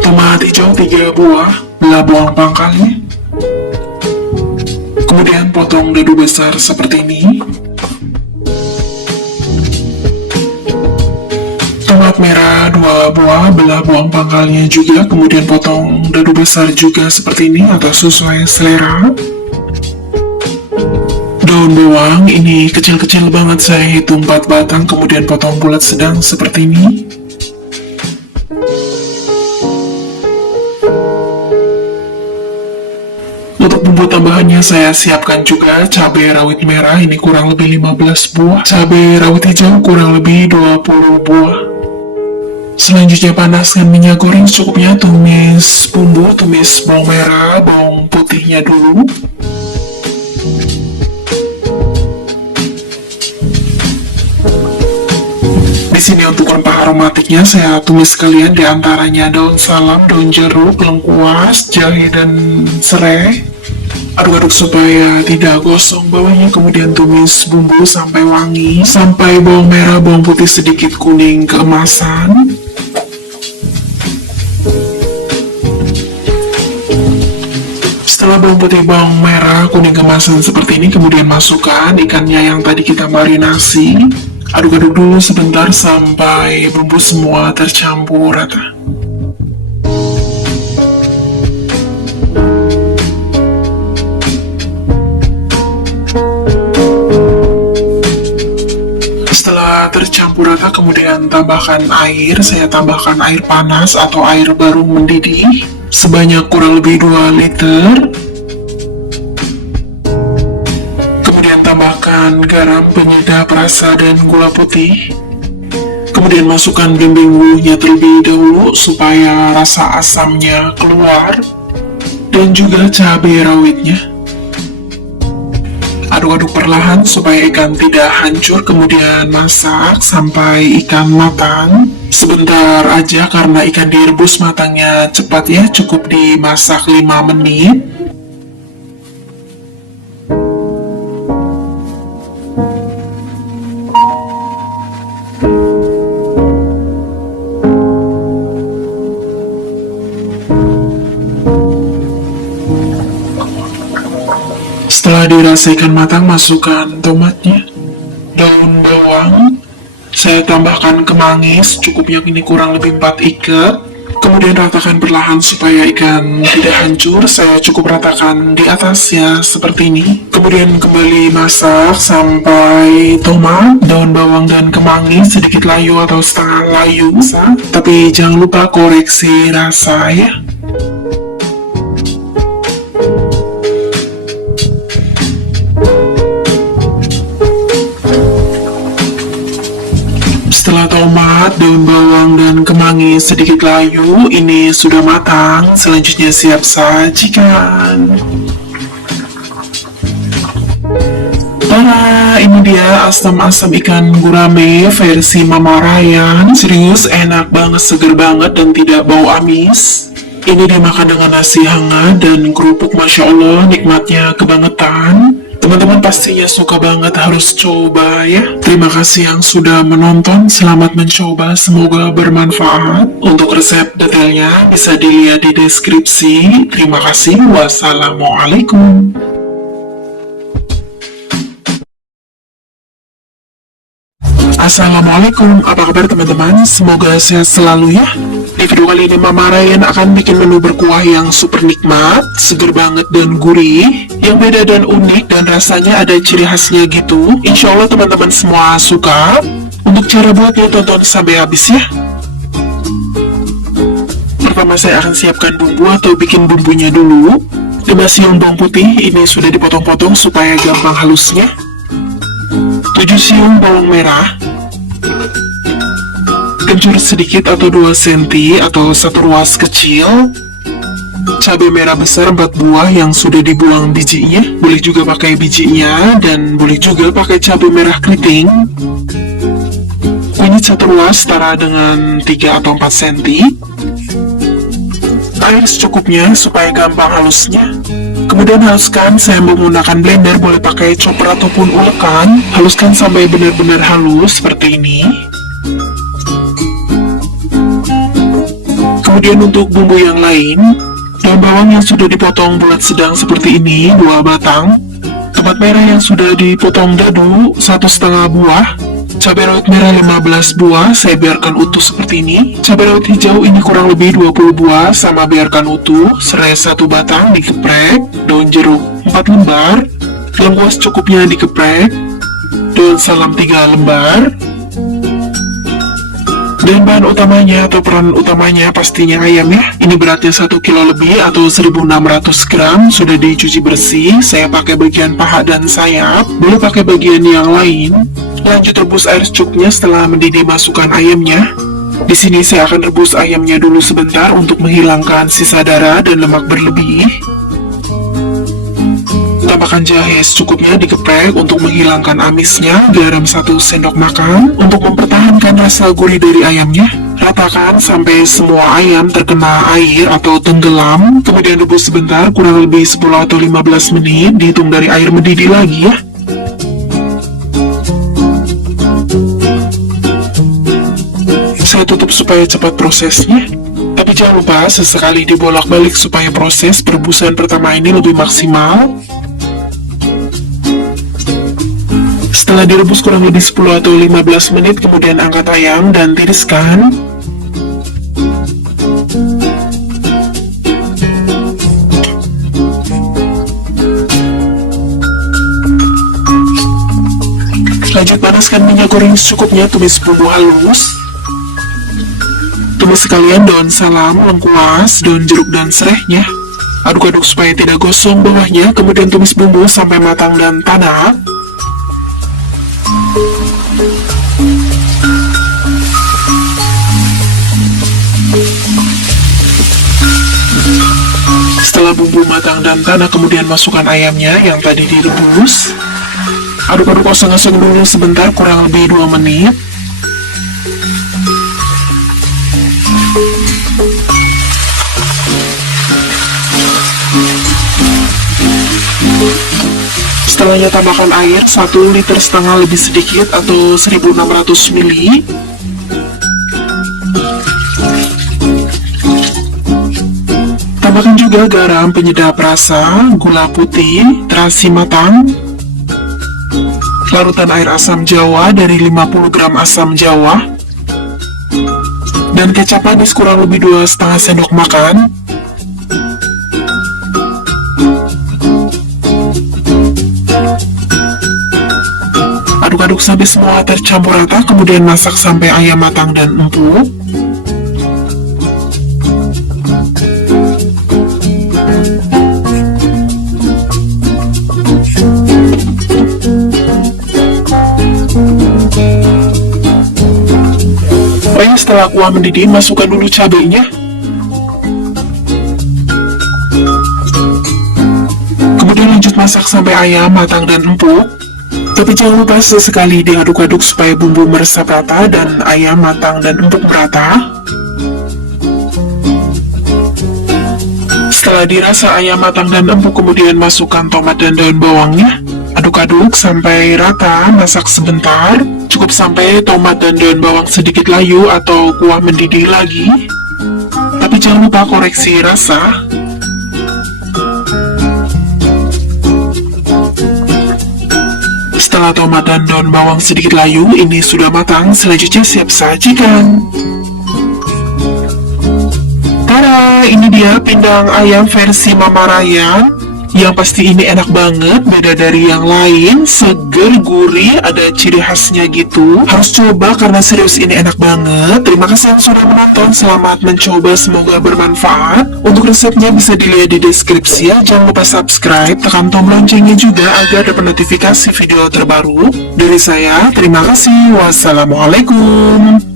Tomat hijau 3 buah, belah bawang pangkalnya. Kemudian potong dadu besar seperti ini. Tomat merah 2 buah, belah bawang pangkalnya juga. Kemudian potong dadu besar juga seperti ini, atau sesuai selera. Daun bawang ini kecil-kecil banget, saya hitung 4 batang, kemudian potong bulat sedang seperti ini. Untuk bumbu tambahannya saya siapkan juga cabai rawit merah, ini kurang lebih 15 buah. Cabai rawit hijau kurang lebih 20 buah. Selanjutnya panaskan minyak goreng secukupnya, tumis bumbu, tumis bawang merah, bawang putihnya dulu. Di sini untuk rempah aromatiknya saya tumis sekalian, diantaranya daun salam, daun jeruk, lengkuas, jahe, dan serai. Aduk-aduk supaya tidak gosong bawahnya, kemudian tumis bumbu sampai wangi, sampai bawang merah, bawang putih sedikit kuning keemasan. Setelah bawang putih, bawang merah, kuning keemasan seperti ini, kemudian masukkan ikannya yang tadi kita marinasi. Aduk-aduk dulu sebentar sampai bumbu semua tercampur rata. Setelah tercampur rata, kemudian tambahkan air. Saya tambahkan air panas atau air baru mendidih. sebanyak kurang lebih 2 liter. Kemudian tambahkan garam penyedap rasa dan gula putih. Kemudian masukkan belimbing bumbunya terlebih dahulu supaya rasa asamnya keluar, dan juga cabai rawitnya. Aduk-aduk perlahan supaya ikan tidak hancur, kemudian masak sampai ikan matang. Sebentar aja karena ikan direbus matangnya cepat ya, cukup dimasak 5 menit. Setelah dirasa ikan matang, masukkan tomatnya, daun bawang, saya tambahkan kemangi secukupnya, ini kurang lebih 4 ikat. Kemudian ratakan perlahan supaya ikan tidak hancur, saya cukup ratakan di atasnya seperti ini. Kemudian kembali masak sampai tomat, daun bawang, dan kemangi sedikit layu atau setengah layu bisa. Tapi jangan lupa koreksi rasa ya. Setelah tomat, daun bawang, dan kemangi sedikit layu, ini sudah matang. Selanjutnya siap sajikan. Tada, ini dia asam-asam ikan gurame versi Mama Ryan. Serius enak banget, seger banget, dan tidak bau amis. Ini dimakan dengan nasi hangat dan kerupuk, Masya Allah, nikmatnya kebangetan. Teman-teman pastinya suka banget, harus coba ya. Terima kasih yang sudah menonton, selamat mencoba, semoga bermanfaat. Untuk resep detailnya bisa dilihat di deskripsi. Terima kasih, wassalamualaikum. Assalamualaikum, apa kabar teman-teman? Semoga sehat selalu ya. Di video kali ini Mama Ryan akan bikin menu berkuah yang super nikmat, seger banget dan gurih, yang beda dan unik, dan rasanya ada ciri khasnya gitu. Insya Allah teman-teman semua suka. Untuk cara buatnya tonton sampai habis ya. Pertama saya akan siapkan bumbu atau bikin bumbunya dulu. 5 siung bawang putih, ini sudah dipotong-potong supaya gampang halusnya. 7 siung bawang merah, kencur sedikit atau 2 cm atau 1 ruas kecil, cabai merah besar 4 buah yang sudah dibuang bijinya, boleh juga pakai bijinya dan boleh juga pakai cabai merah keriting. Kunyit 1 ruas setara dengan 3 atau 4 cm. Air secukupnya supaya gampang halusnya. Kemudian haluskan, saya menggunakan blender, boleh pakai chopper ataupun ulekan. Haluskan sampai benar-benar halus seperti ini. Kemudian untuk bumbu yang lain, daun bawang yang sudah dipotong bulat sedang seperti ini, 2 batang. Tomat merah yang sudah dipotong dadu, 1,5 buah. Cabai rawit merah 15 buah, saya biarkan utuh seperti ini. Cabai rawit hijau ini kurang lebih 20 buah, sama biarkan utuh. Serai 1 batang dikeprek. Daun jeruk 4 lembar, lengkuas cukupnya dikeprek. Daun salam 3 lembar. Dan bahan utamanya atau peran utamanya pastinya ayam ya. Ini beratnya 1 kilo lebih atau 1600 gram, sudah dicuci bersih. Saya pakai bagian paha dan sayap, boleh pakai bagian yang lain. Lanjut rebus air secukupnya, setelah mendidih masukkan ayamnya. Di sini saya akan rebus ayamnya dulu sebentar untuk menghilangkan sisa darah dan lemak berlebih. Tambahkan jahe secukupnya dikeprek untuk menghilangkan amisnya, garam 1 sendok makan untuk mempertahankan rasa gurih dari ayamnya. Ratakan sampai semua ayam terkena air atau tenggelam, kemudian rebus sebentar kurang lebih 10 atau 15 menit, dihitung dari air mendidih lagi ya. Saya tutup supaya cepat prosesnya. Tapi jangan lupa sesekali dibolak-balik supaya proses perebusan pertama ini lebih maksimal. Setelah direbus kurang lebih 10 atau 15 menit, kemudian angkat ayam dan tiriskan. Lanjut panaskan minyak goreng secukupnya, tumis bumbu halus. Tumis sekalian daun salam, lengkuas, daun jeruk dan serehnya. Aduk-aduk supaya tidak gosong bawahnya, kemudian tumis bumbu sampai matang dan tanak. Setelah bumbu matang dan tanak, kemudian masukkan ayamnya yang tadi direbus. Aduk-aduk oseng-oseng dulu sebentar, kurang lebih 2 menit. Setelahnya tambahkan air 1,5 liter lebih sedikit atau 1600 ml. Tambahkan juga garam penyedap rasa, gula putih, terasi matang, larutan air asam jawa dari 50 gram asam jawa, dan kecap manis kurang lebih 2,5 sendok makan. Aduk-aduk sampai semua tercampur rata, kemudian masak sampai ayam matang dan empuk. Setelah kuah mendidih, masukkan dulu cabenya. Kemudian lanjut masak sampai ayam matang dan empuk. Tapi jangan lupa sesekali diaduk-aduk supaya bumbu meresap rata dan ayam matang dan empuk merata. Setelah dirasa ayam matang dan empuk, kemudian masukkan tomat dan daun bawangnya. Aduk-aduk sampai rata, masak sebentar. Cukup sampai tomat dan daun bawang sedikit layu atau kuah mendidih lagi. Tapi jangan lupa koreksi rasa. Setelah tomat dan daun bawang sedikit layu, ini sudah matang. Selanjutnya siap sajikan. Tada, ini dia pindang ayam versi Mama Ryan. Yang pasti ini enak banget, beda dari yang lain, seger, gurih, ada ciri khasnya gitu. Harus coba karena serius ini enak banget. Terima kasih yang sudah menonton, selamat mencoba, semoga bermanfaat. Untuk resepnya bisa dilihat di deskripsi ya. Jangan lupa subscribe, tekan tombol loncengnya juga agar dapat notifikasi video terbaru. Dari saya, terima kasih. Wassalamualaikum.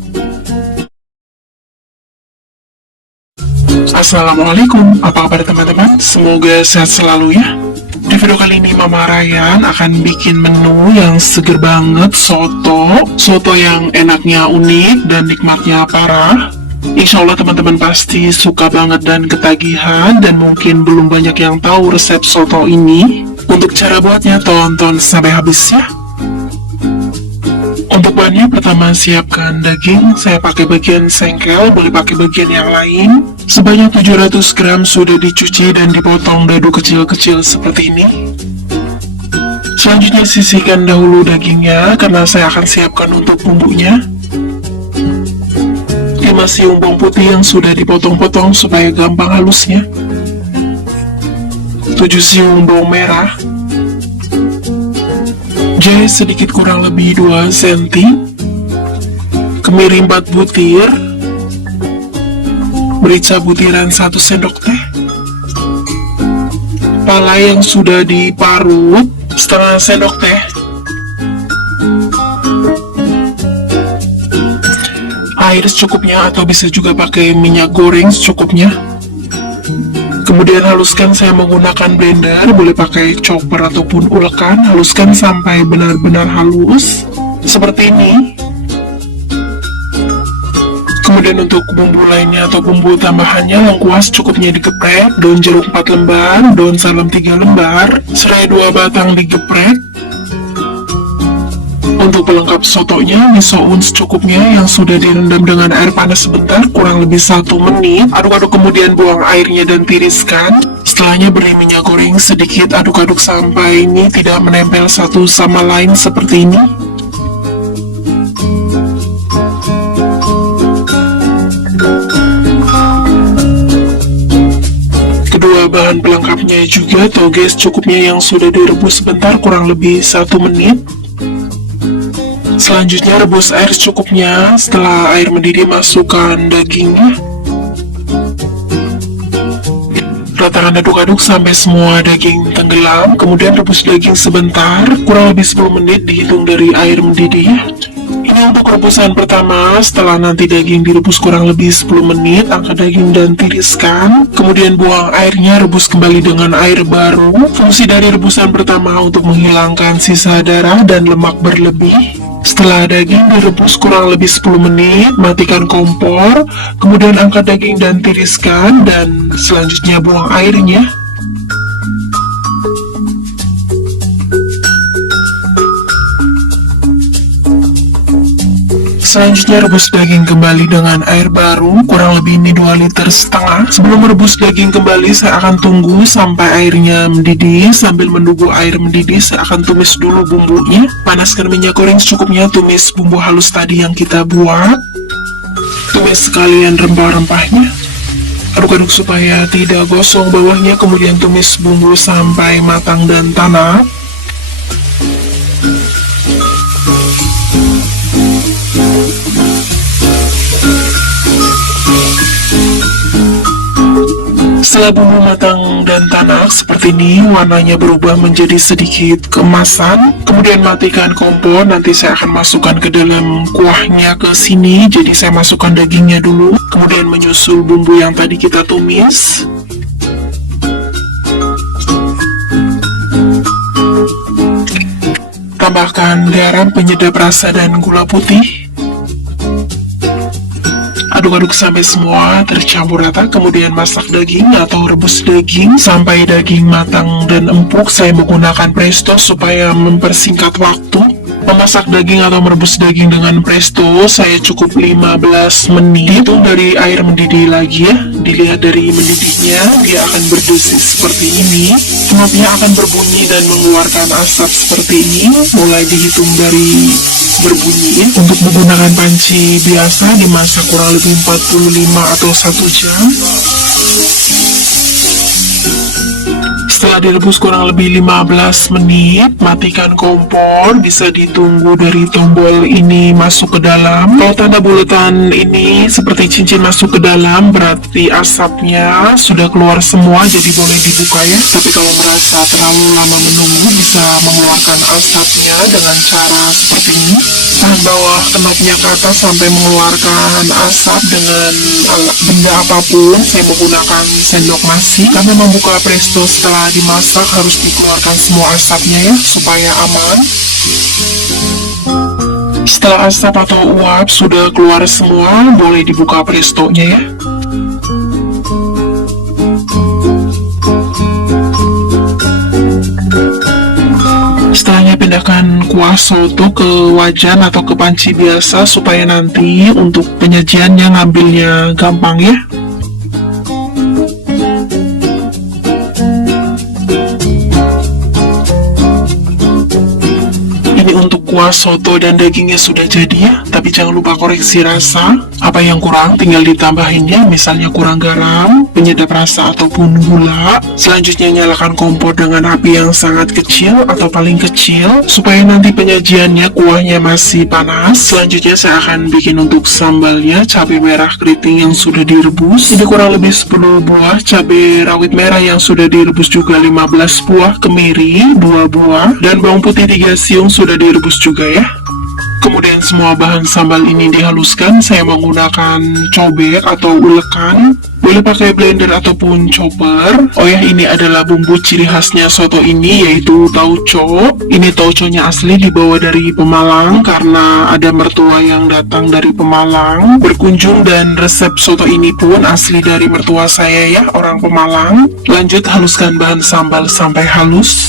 Assalamualaikum, apa kabar teman-teman? Semoga sehat selalu ya. Di video kali ini Mama Ryan akan bikin menu yang seger banget, soto yang enaknya unik dan nikmatnya parah. Insya Allah teman-teman pasti suka banget dan ketagihan, dan mungkin belum banyak yang tahu resep soto ini. Untuk cara buatnya tonton sampai habis ya. Untuk bahannya, pertama siapkan daging. Saya pakai bagian sengkel, boleh pakai bagian yang lain. Sebanyak 700 gram sudah dicuci dan dipotong dadu kecil-kecil seperti ini. Selanjutnya sisihkan dahulu dagingnya karena saya akan siapkan untuk bumbunya. 5 siung bawang putih yang sudah dipotong-potong supaya gampang halusnya. 7 siung bawang merah. Jahe sedikit kurang lebih 2 cm, kemiri 4 butir, merica butiran 1 sendok teh, pala yang sudah diparut setengah sendok teh, air secukupnya atau bisa juga pakai minyak goreng secukupnya. Kemudian haluskan, saya menggunakan blender, boleh pakai chopper ataupun ulekan. Haluskan sampai benar-benar halus seperti ini. Kemudian untuk bumbu lainnya atau bumbu tambahannya, lengkuas cukupnya digeprek, daun jeruk 4 lembar, daun salam 3 lembar, serai 2 batang digeprek. Untuk pelengkap sotonya, miso uns secukupnya yang sudah direndam dengan air panas sebentar, kurang lebih 1 menit. Aduk-aduk kemudian buang airnya dan tiriskan. Setelahnya beri minyak goreng sedikit, aduk-aduk sampai ini tidak menempel satu sama lain seperti ini. Kedua bahan pelengkapnya juga toge secukupnya yang sudah direbus sebentar, kurang lebih 1 menit. Selanjutnya rebus air secukupnya. Setelah air mendidih, masukkan dagingnya. Ratakan aduk-aduk sampai semua daging tenggelam. Kemudian rebus daging sebentar, kurang lebih 10 menit dihitung dari air mendidih. Ini untuk rebusan pertama. Setelah nanti daging direbus kurang lebih 10 menit, angkat daging dan tiriskan. Kemudian buang airnya, rebus kembali dengan air baru. Fungsi dari rebusan pertama untuk menghilangkan sisa darah dan lemak berlebih. Setelah daging direbus kurang lebih 10 menit, matikan kompor, kemudian angkat daging dan tiriskan, dan selanjutnya buang airnya. Selanjutnya rebus daging kembali dengan air baru, kurang lebih ini 2,5 liter. Sebelum merebus daging kembali, saya akan tunggu sampai airnya mendidih. Sambil menunggu air mendidih, saya akan tumis dulu bumbunya. Panaskan minyak goreng secukupnya, tumis bumbu halus tadi yang kita buat. Tumis sekalian rempah-rempahnya. Aduk-aduk supaya tidak gosong bawahnya, kemudian tumis bumbu sampai matang dan tanak. Setelah bumbu matang dan tanak seperti ini, warnanya berubah menjadi sedikit keemasan. Kemudian matikan kompor, nanti saya akan masukkan ke dalam kuahnya ke sini. Jadi saya masukkan dagingnya dulu, kemudian menyusul bumbu yang tadi kita tumis. Tambahkan garam, penyedap rasa, dan gula putih. Aduk-aduk sampai semua tercampur rata, kemudian masak daging atau rebus daging sampai daging matang dan empuk. Saya menggunakan presto supaya mempersingkat waktu. Memasak daging atau merebus daging dengan presto saya cukup 15 menit. Itu dari air mendidih lagi ya. Dilihat dari mendidihnya, dia akan berdesis seperti ini. Knopnya akan berbunyi dan mengeluarkan asap seperti ini. Mulai dihitung dari berbunyi. Untuk menggunakan panci biasa dimasak kurang lebih 45 atau 1 jam. Setelah direbus kurang lebih 15 menit, matikan kompor. Bisa ditunggu dari tombol ini masuk ke dalam. Kalau tanda bulatan ini seperti cincin masuk ke dalam, berarti asapnya sudah keluar semua, jadi boleh dibuka ya. Tapi kalau merasa terlalu lama menunggu, bisa mengeluarkan asapnya dengan cara seperti ini. Tahan bawah knopnya ke atas sampai mengeluarkan asap dengan benda apapun. Saya menggunakan sendok nasi karena membuka presto setelah dimasak harus dikeluarkan semua asapnya ya, supaya aman. Setelah asap atau uap sudah keluar semua, boleh dibuka prestonya ya. Setelahnya pindahkan kuah soto ke wajan atau ke panci biasa supaya nanti untuk penyajiannya ngambilnya gampang ya. Ini untuk kuah soto dan dagingnya sudah jadi ya, tapi jangan lupa koreksi rasa. Apa yang kurang tinggal ditambahin ya, misalnya kurang garam, penyedap rasa ataupun gula. Selanjutnya nyalakan kompor dengan api yang sangat kecil atau paling kecil supaya nanti penyajiannya kuahnya masih panas. Selanjutnya saya akan bikin untuk sambalnya, cabai merah keriting yang sudah direbus. Ini kurang lebih 10 buah cabai rawit merah yang sudah direbus juga 15 buah, kemiri 2 buah, dan bawang putih 3 siung sudah direbus juga ya. Kemudian semua bahan sambal ini dihaluskan. Saya menggunakan cobek atau ulekan. Boleh pakai blender ataupun chopper. Oh ya, ini adalah bumbu ciri khasnya soto ini, yaitu tauco. Ini tauconya asli dibawa dari Pemalang karena ada mertua yang datang dari Pemalang berkunjung, dan resep soto ini pun asli dari mertua saya ya, orang Pemalang. Lanjut haluskan bahan sambal sampai halus.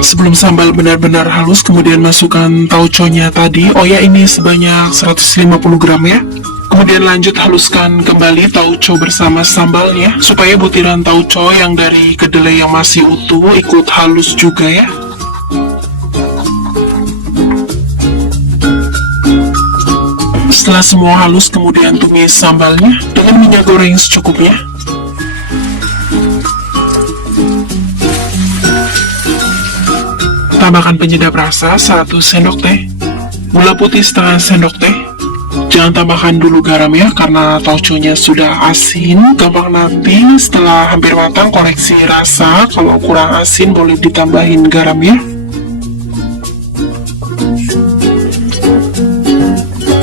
Sebelum sambal benar-benar halus, kemudian masukkan tauconya tadi. Oh ya, ini sebanyak 150 gram ya. Kemudian lanjut haluskan kembali tauco bersama sambalnya supaya butiran tauco yang dari kedelai yang masih utuh ikut halus juga ya. Setelah semua halus, kemudian tumis sambalnya dengan minyak goreng secukupnya. Tambahkan penyedap rasa 1 sendok teh, gula putih setengah sendok teh. Jangan tambahkan dulu garam ya, karena tauconya sudah asin. Gampang nanti setelah hampir matang koreksi rasa, kalau kurang asin boleh ditambahin garam ya.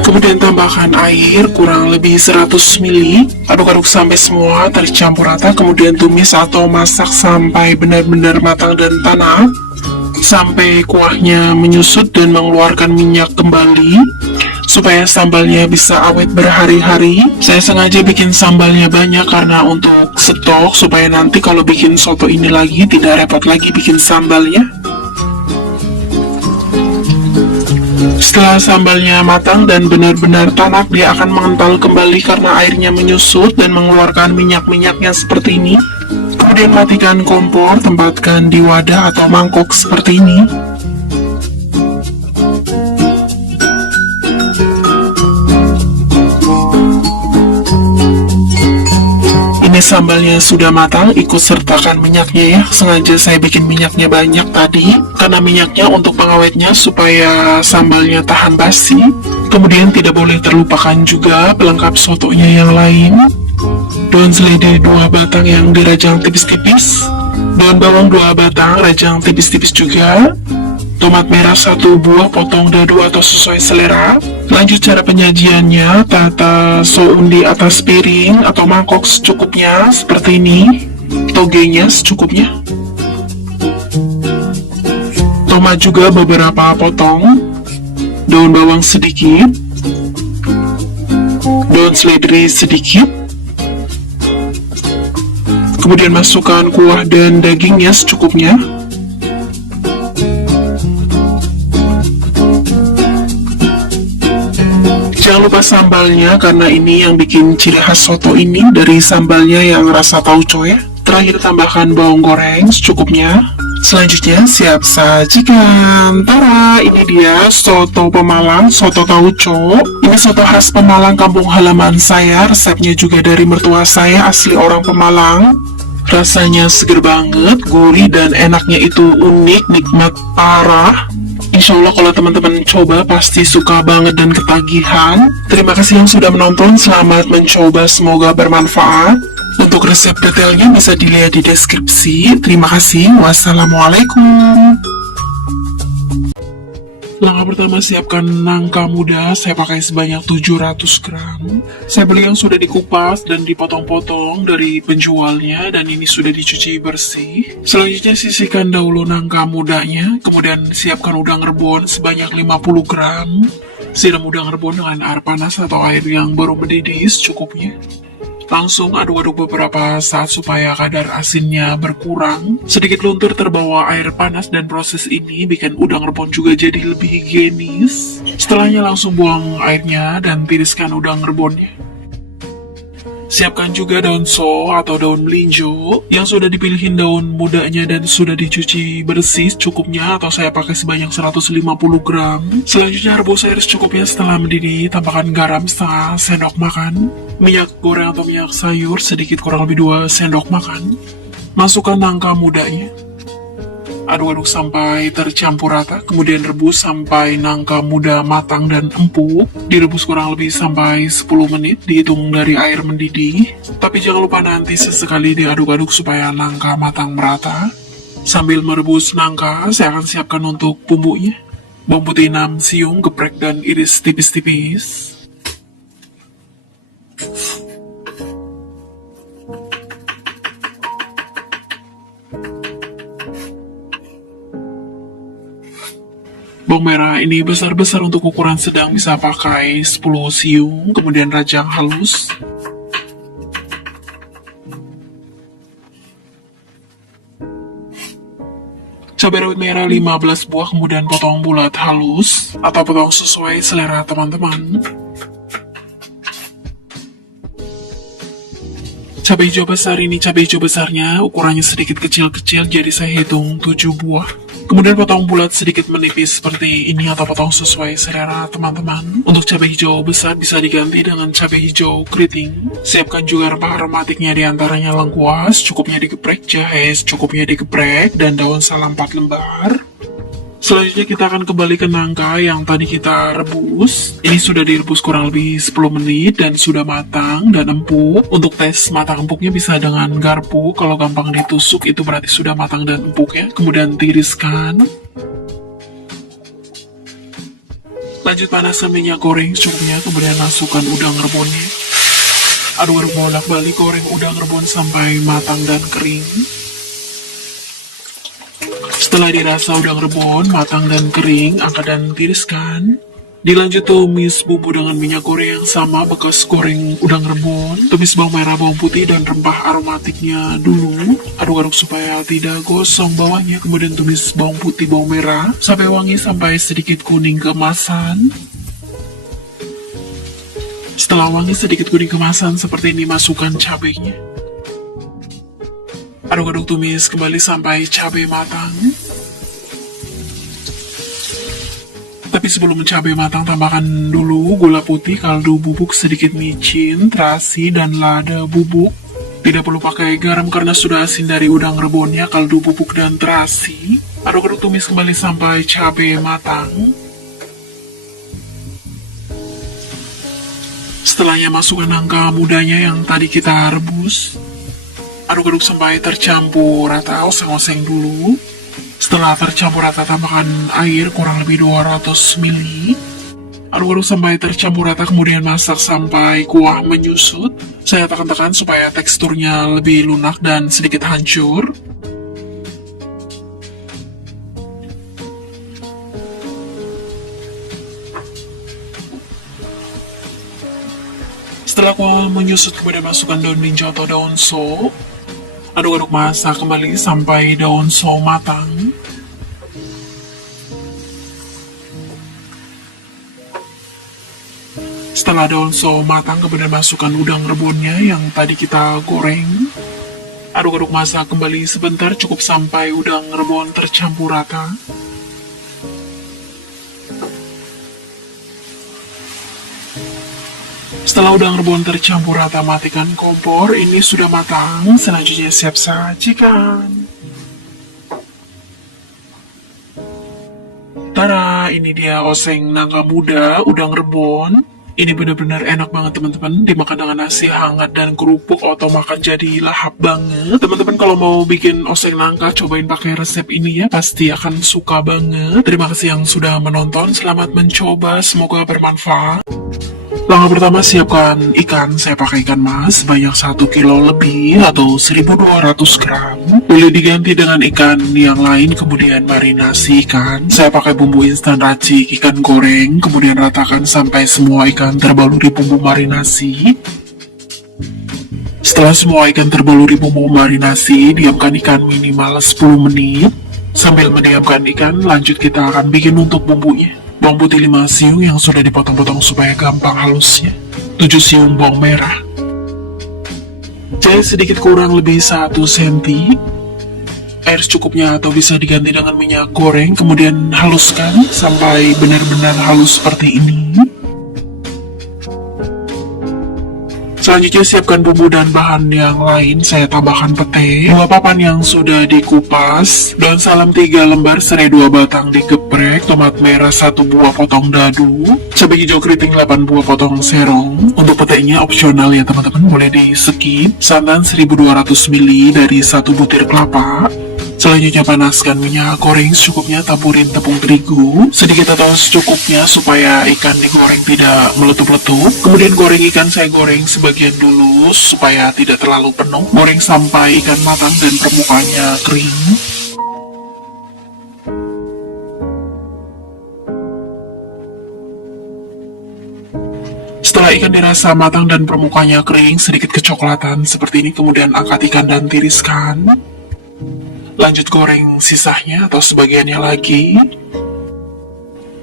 Kemudian tambahkan air kurang lebih 100 ml. Aduk-aduk sampai semua tercampur rata, kemudian tumis atau masak sampai benar-benar matang dan tanak, sampai kuahnya menyusut dan mengeluarkan minyak kembali, supaya sambalnya bisa awet berhari-hari. Saya sengaja bikin sambalnya banyak karena untuk stok, supaya nanti kalau bikin soto ini lagi tidak repot lagi bikin sambalnya. Setelah sambalnya matang dan benar-benar tanak, dia akan mengental kembali karena airnya menyusut dan mengeluarkan minyak-minyaknya seperti ini. Kemudian matikan kompor, tempatkan di wadah atau mangkok seperti ini. Ini sambalnya sudah matang, ikut sertakan minyaknya ya. Sengaja saya bikin minyaknya banyak tadi, karena minyaknya untuk pengawetnya supaya sambalnya tahan basi. Kemudian tidak boleh terlupakan juga pelengkap sotonya yang lain. Daun seledri 2 batang yang dirajang tipis-tipis, daun bawang 2 batang rajang tipis-tipis juga, tomat merah 1 buah potong dadu atau sesuai selera. Lanjut cara penyajiannya, tata soun di atas piring atau mangkok secukupnya seperti ini, togenya secukupnya. Tomat juga beberapa potong, daun bawang sedikit, daun seledri sedikit. Kemudian masukkan kuah dan dagingnya secukupnya. Jangan lupa sambalnya, karena ini yang bikin ciri khas soto ini, dari sambalnya yang rasa tauco ya. Terakhir tambahkan bawang goreng secukupnya. Selanjutnya siap sajikan. Tara, ini dia soto Pemalang, soto tauco. Ini soto khas Pemalang, kampung halaman saya. Resepnya juga dari mertua saya, asli orang Pemalang. Rasanya seger banget, gurih dan enaknya itu unik, nikmat parah. Insya Allah kalau teman-teman coba pasti suka banget dan ketagihan. Terima kasih yang sudah menonton, selamat mencoba, semoga bermanfaat. Untuk resep detailnya bisa dilihat di deskripsi. Terima kasih, wassalamualaikum. Langkah pertama, siapkan nangka muda. Saya pakai sebanyak 700 gram. Saya beli yang sudah dikupas dan dipotong-potong dari penjualnya, dan ini sudah dicuci bersih. Selanjutnya sisihkan dahulu nangka mudanya, kemudian siapkan udang rebon sebanyak 50 gram. Siram udang rebon dengan air panas atau air yang baru mendidih secukupnya. Langsung aduk-aduk beberapa saat supaya kadar asinnya berkurang. Sedikit luntur terbawa air panas, dan proses ini bikin udang rebon juga jadi lebih higienis. Setelahnya langsung buang airnya dan tiriskan udang rebonnya. Siapkan juga daun so atau daun melinjo yang sudah dipilihin daun mudanya dan sudah dicuci bersih cukupnya, atau saya pakai sebanyak 150 gram. Selanjutnya rebus air secukupnya. Setelah mendidih, tambahkan garam setengah sendok makan, minyak goreng atau minyak sayur sedikit kurang lebih 2 sendok makan. Masukkan nangka mudanya. Aduk-aduk sampai tercampur rata, kemudian rebus sampai nangka muda matang dan empuk. Direbus kurang lebih sampai 10 menit, dihitung dari air mendidih. Tapi jangan lupa nanti sesekali diaduk-aduk supaya nangka matang merata. Sambil merebus nangka, saya akan siapkan untuk bumbunya. Bawang putih 6 siung, geprek dan iris tipis-tipis. Bawang merah ini besar-besar, untuk ukuran sedang bisa pakai 10 siung, kemudian rajang halus. Cabai rawit merah 15 buah, kemudian potong bulat halus atau potong sesuai selera teman-teman. Cabai hijau besar, ini cabai hijau besarnya ukurannya sedikit kecil-kecil, jadi saya hitung 7 buah. Kemudian potong bulat sedikit menipis seperti ini atau potong sesuai selera teman-teman. Untuk cabai hijau besar bisa diganti dengan cabai hijau keriting. Siapkan juga rempah aromatiknya, diantaranya lengkuas, cukupnya digeprek, jahe cukupnya digeprek, dan daun salam 4 lembar. Selanjutnya kita akan kembali ke nangka yang tadi kita rebus. Ini sudah direbus kurang lebih 10 menit dan sudah matang dan empuk. Untuk tes matang empuknya bisa dengan garpu. Kalau gampang ditusuk itu berarti sudah matang dan empuk ya. Kemudian tiriskan. Lanjut panaskan minyak goreng secukupnya, kemudian masukkan udang rebonnya. Aduk-aduk bolak-balik, goreng udang rebon sampai matang dan kering. Setelah dirasa udang rebon, matang dan kering, angkat dan tiriskan. Dilanjut tumis bumbu dengan minyak goreng yang sama bekas goreng udang rebon. Tumis bawang merah, bawang putih, dan rempah aromatiknya dulu. Aduk-aduk supaya tidak gosong bawahnya. Kemudian tumis bawang putih, bawang merah sampai wangi sampai sedikit kuning keemasan. Setelah wangi sedikit kuning keemasan seperti ini, masukkan cabenya. Aduk-aduk tumis kembali sampai cabai matang. Tapi sebelum cabai matang, tambahkan dulu gula putih, kaldu bubuk sedikit micin, terasi, dan lada bubuk. Tidak perlu pakai garam karena sudah asin dari udang rebonnya, kaldu bubuk, dan terasi. Aduk-aduk tumis kembali sampai cabai matang. Setelahnya masukkan nangka mudanya yang tadi kita rebus. Aduk-aduk sampai tercampur rata, oseng-oseng dulu. Setelah tercampur rata, tambahkan air kurang lebih 200 ml. Aduk-aduk sampai tercampur rata, kemudian masak sampai kuah menyusut. Saya tekan-tekan supaya teksturnya lebih lunak dan sedikit hancur. Setelah kuah menyusut, kemudian masukkan daun melinjo atau daun sop. Aduk-aduk masak kembali sampai daun sop matang. Setelah daun sop matang, kemudian masukkan udang rebonnya yang tadi kita goreng. Aduk-aduk masak kembali sebentar, cukup sampai udang rebon tercampur rata. Setelah udang rebon tercampur rata, matikan kompor. Ini sudah matang, selanjutnya siap sajikan. Tada, ini dia oseng nangka muda udang rebon. Ini benar-benar enak banget teman-teman, dimakan dengan nasi hangat dan kerupuk atau makan jadi lahap banget. Teman-teman kalau mau bikin oseng nangka, cobain pakai resep ini ya, pasti akan suka banget. Terima kasih yang sudah menonton, selamat mencoba, semoga bermanfaat. Langkah pertama, siapkan ikan. Saya pakai ikan mas sebanyak 1 kilo lebih atau 1200 gram. Boleh diganti dengan ikan yang lain, kemudian marinasi ikan. Saya pakai bumbu instan racik ikan goreng, kemudian ratakan sampai semua ikan terbaluri bumbu marinasi. Setelah semua ikan terbaluri bumbu marinasi, diamkan ikan minimal 10 menit. Sambil mendiamkan ikan, lanjut kita akan bikin untuk bumbunya. Bawang putih 5 siung yang sudah dipotong-potong supaya gampang halusnya. 7 siung bawang merah. Jahe sedikit kurang lebih 1 cm. Air secukupnya atau bisa diganti dengan minyak goreng. Kemudian haluskan sampai benar-benar halus seperti ini. Selanjutnya siapkan bumbu dan bahan yang lain. Saya tambahkan pete, 2 papan yang sudah dikupas, daun salam 3 lembar, serai 2 batang digeprek, tomat merah 1 buah potong dadu, cabai hijau keriting 8 buah potong serong. Untuk petenya opsional ya teman-teman, boleh di skip. Santan 1200 ml dari 1 butir kelapa. Selanjutnya panaskan minyak goreng secukupnya, taburin tepung terigu sedikit atau secukupnya supaya ikan digoreng tidak meletup-letup. Kemudian goreng ikan, saya goreng sebagian dulu supaya tidak terlalu penuh. Goreng sampai ikan matang dan permukaannya kering. Setelah ikan dirasa matang dan permukaannya kering, sedikit kecoklatan seperti ini, kemudian angkat ikan dan tiriskan. Lanjut goreng sisanya atau sebagiannya lagi.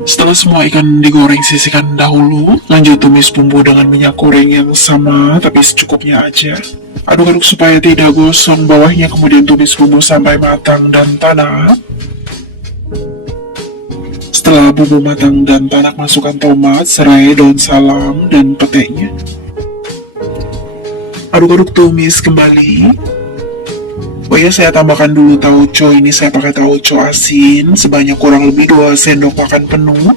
Setelah semua ikan digoreng, sisihkan dahulu. Lanjut tumis bumbu dengan minyak goreng yang sama, tapi secukupnya aja. Aduk-aduk supaya tidak gosong bawahnya, kemudian tumis bumbu sampai matang dan tanak. Setelah bumbu matang dan tanak, masukkan tomat, serai, daun salam, dan petenya. Aduk-aduk, tumis kembali. Oh ya, saya tambahkan dulu tauco. Ini saya pakai tauco asin sebanyak kurang lebih 2 sendok makan penuh.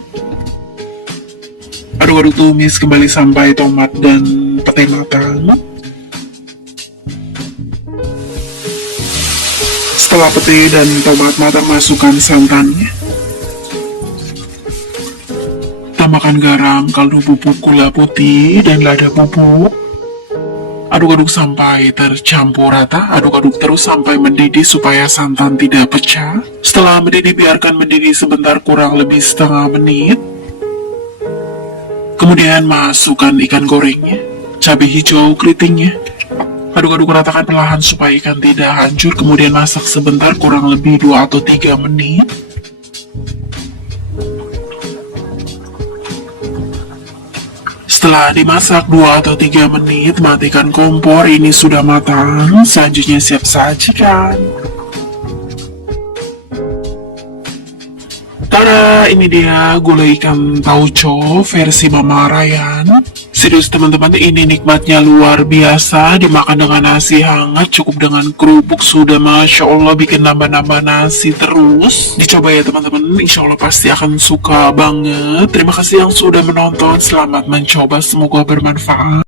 Aduk-aduk, tumis kembali sampai tomat dan pete matang. Setelah pete dan tomat matang, masukkan santannya. Tambahkan garam, kaldu bubuk, gula putih, dan lada bubuk. Aduk-aduk sampai tercampur rata. Aduk-aduk terus sampai mendidih supaya santan tidak pecah. Setelah mendidih, biarkan mendidih sebentar kurang lebih setengah menit. Kemudian masukkan ikan gorengnya, cabai hijau, keritingnya. Aduk-aduk ratakan perlahan supaya ikan tidak hancur. Kemudian masak sebentar kurang lebih 2 atau 3 menit. Setelah dimasak 2 atau 3 menit, matikan kompor. Ini sudah matang. Selanjutnya siap sajikan. Tada, ini dia gulai ikan tauco versi Mama Ryan. Serius teman-teman, ini nikmatnya luar biasa. Dimakan dengan nasi hangat, cukup dengan kerupuk, sudah Masya Allah bikin nambah-nambah nasi terus. Dicoba ya teman-teman, insya Allah pasti akan suka banget. Terima kasih yang sudah menonton, selamat mencoba, semoga bermanfaat.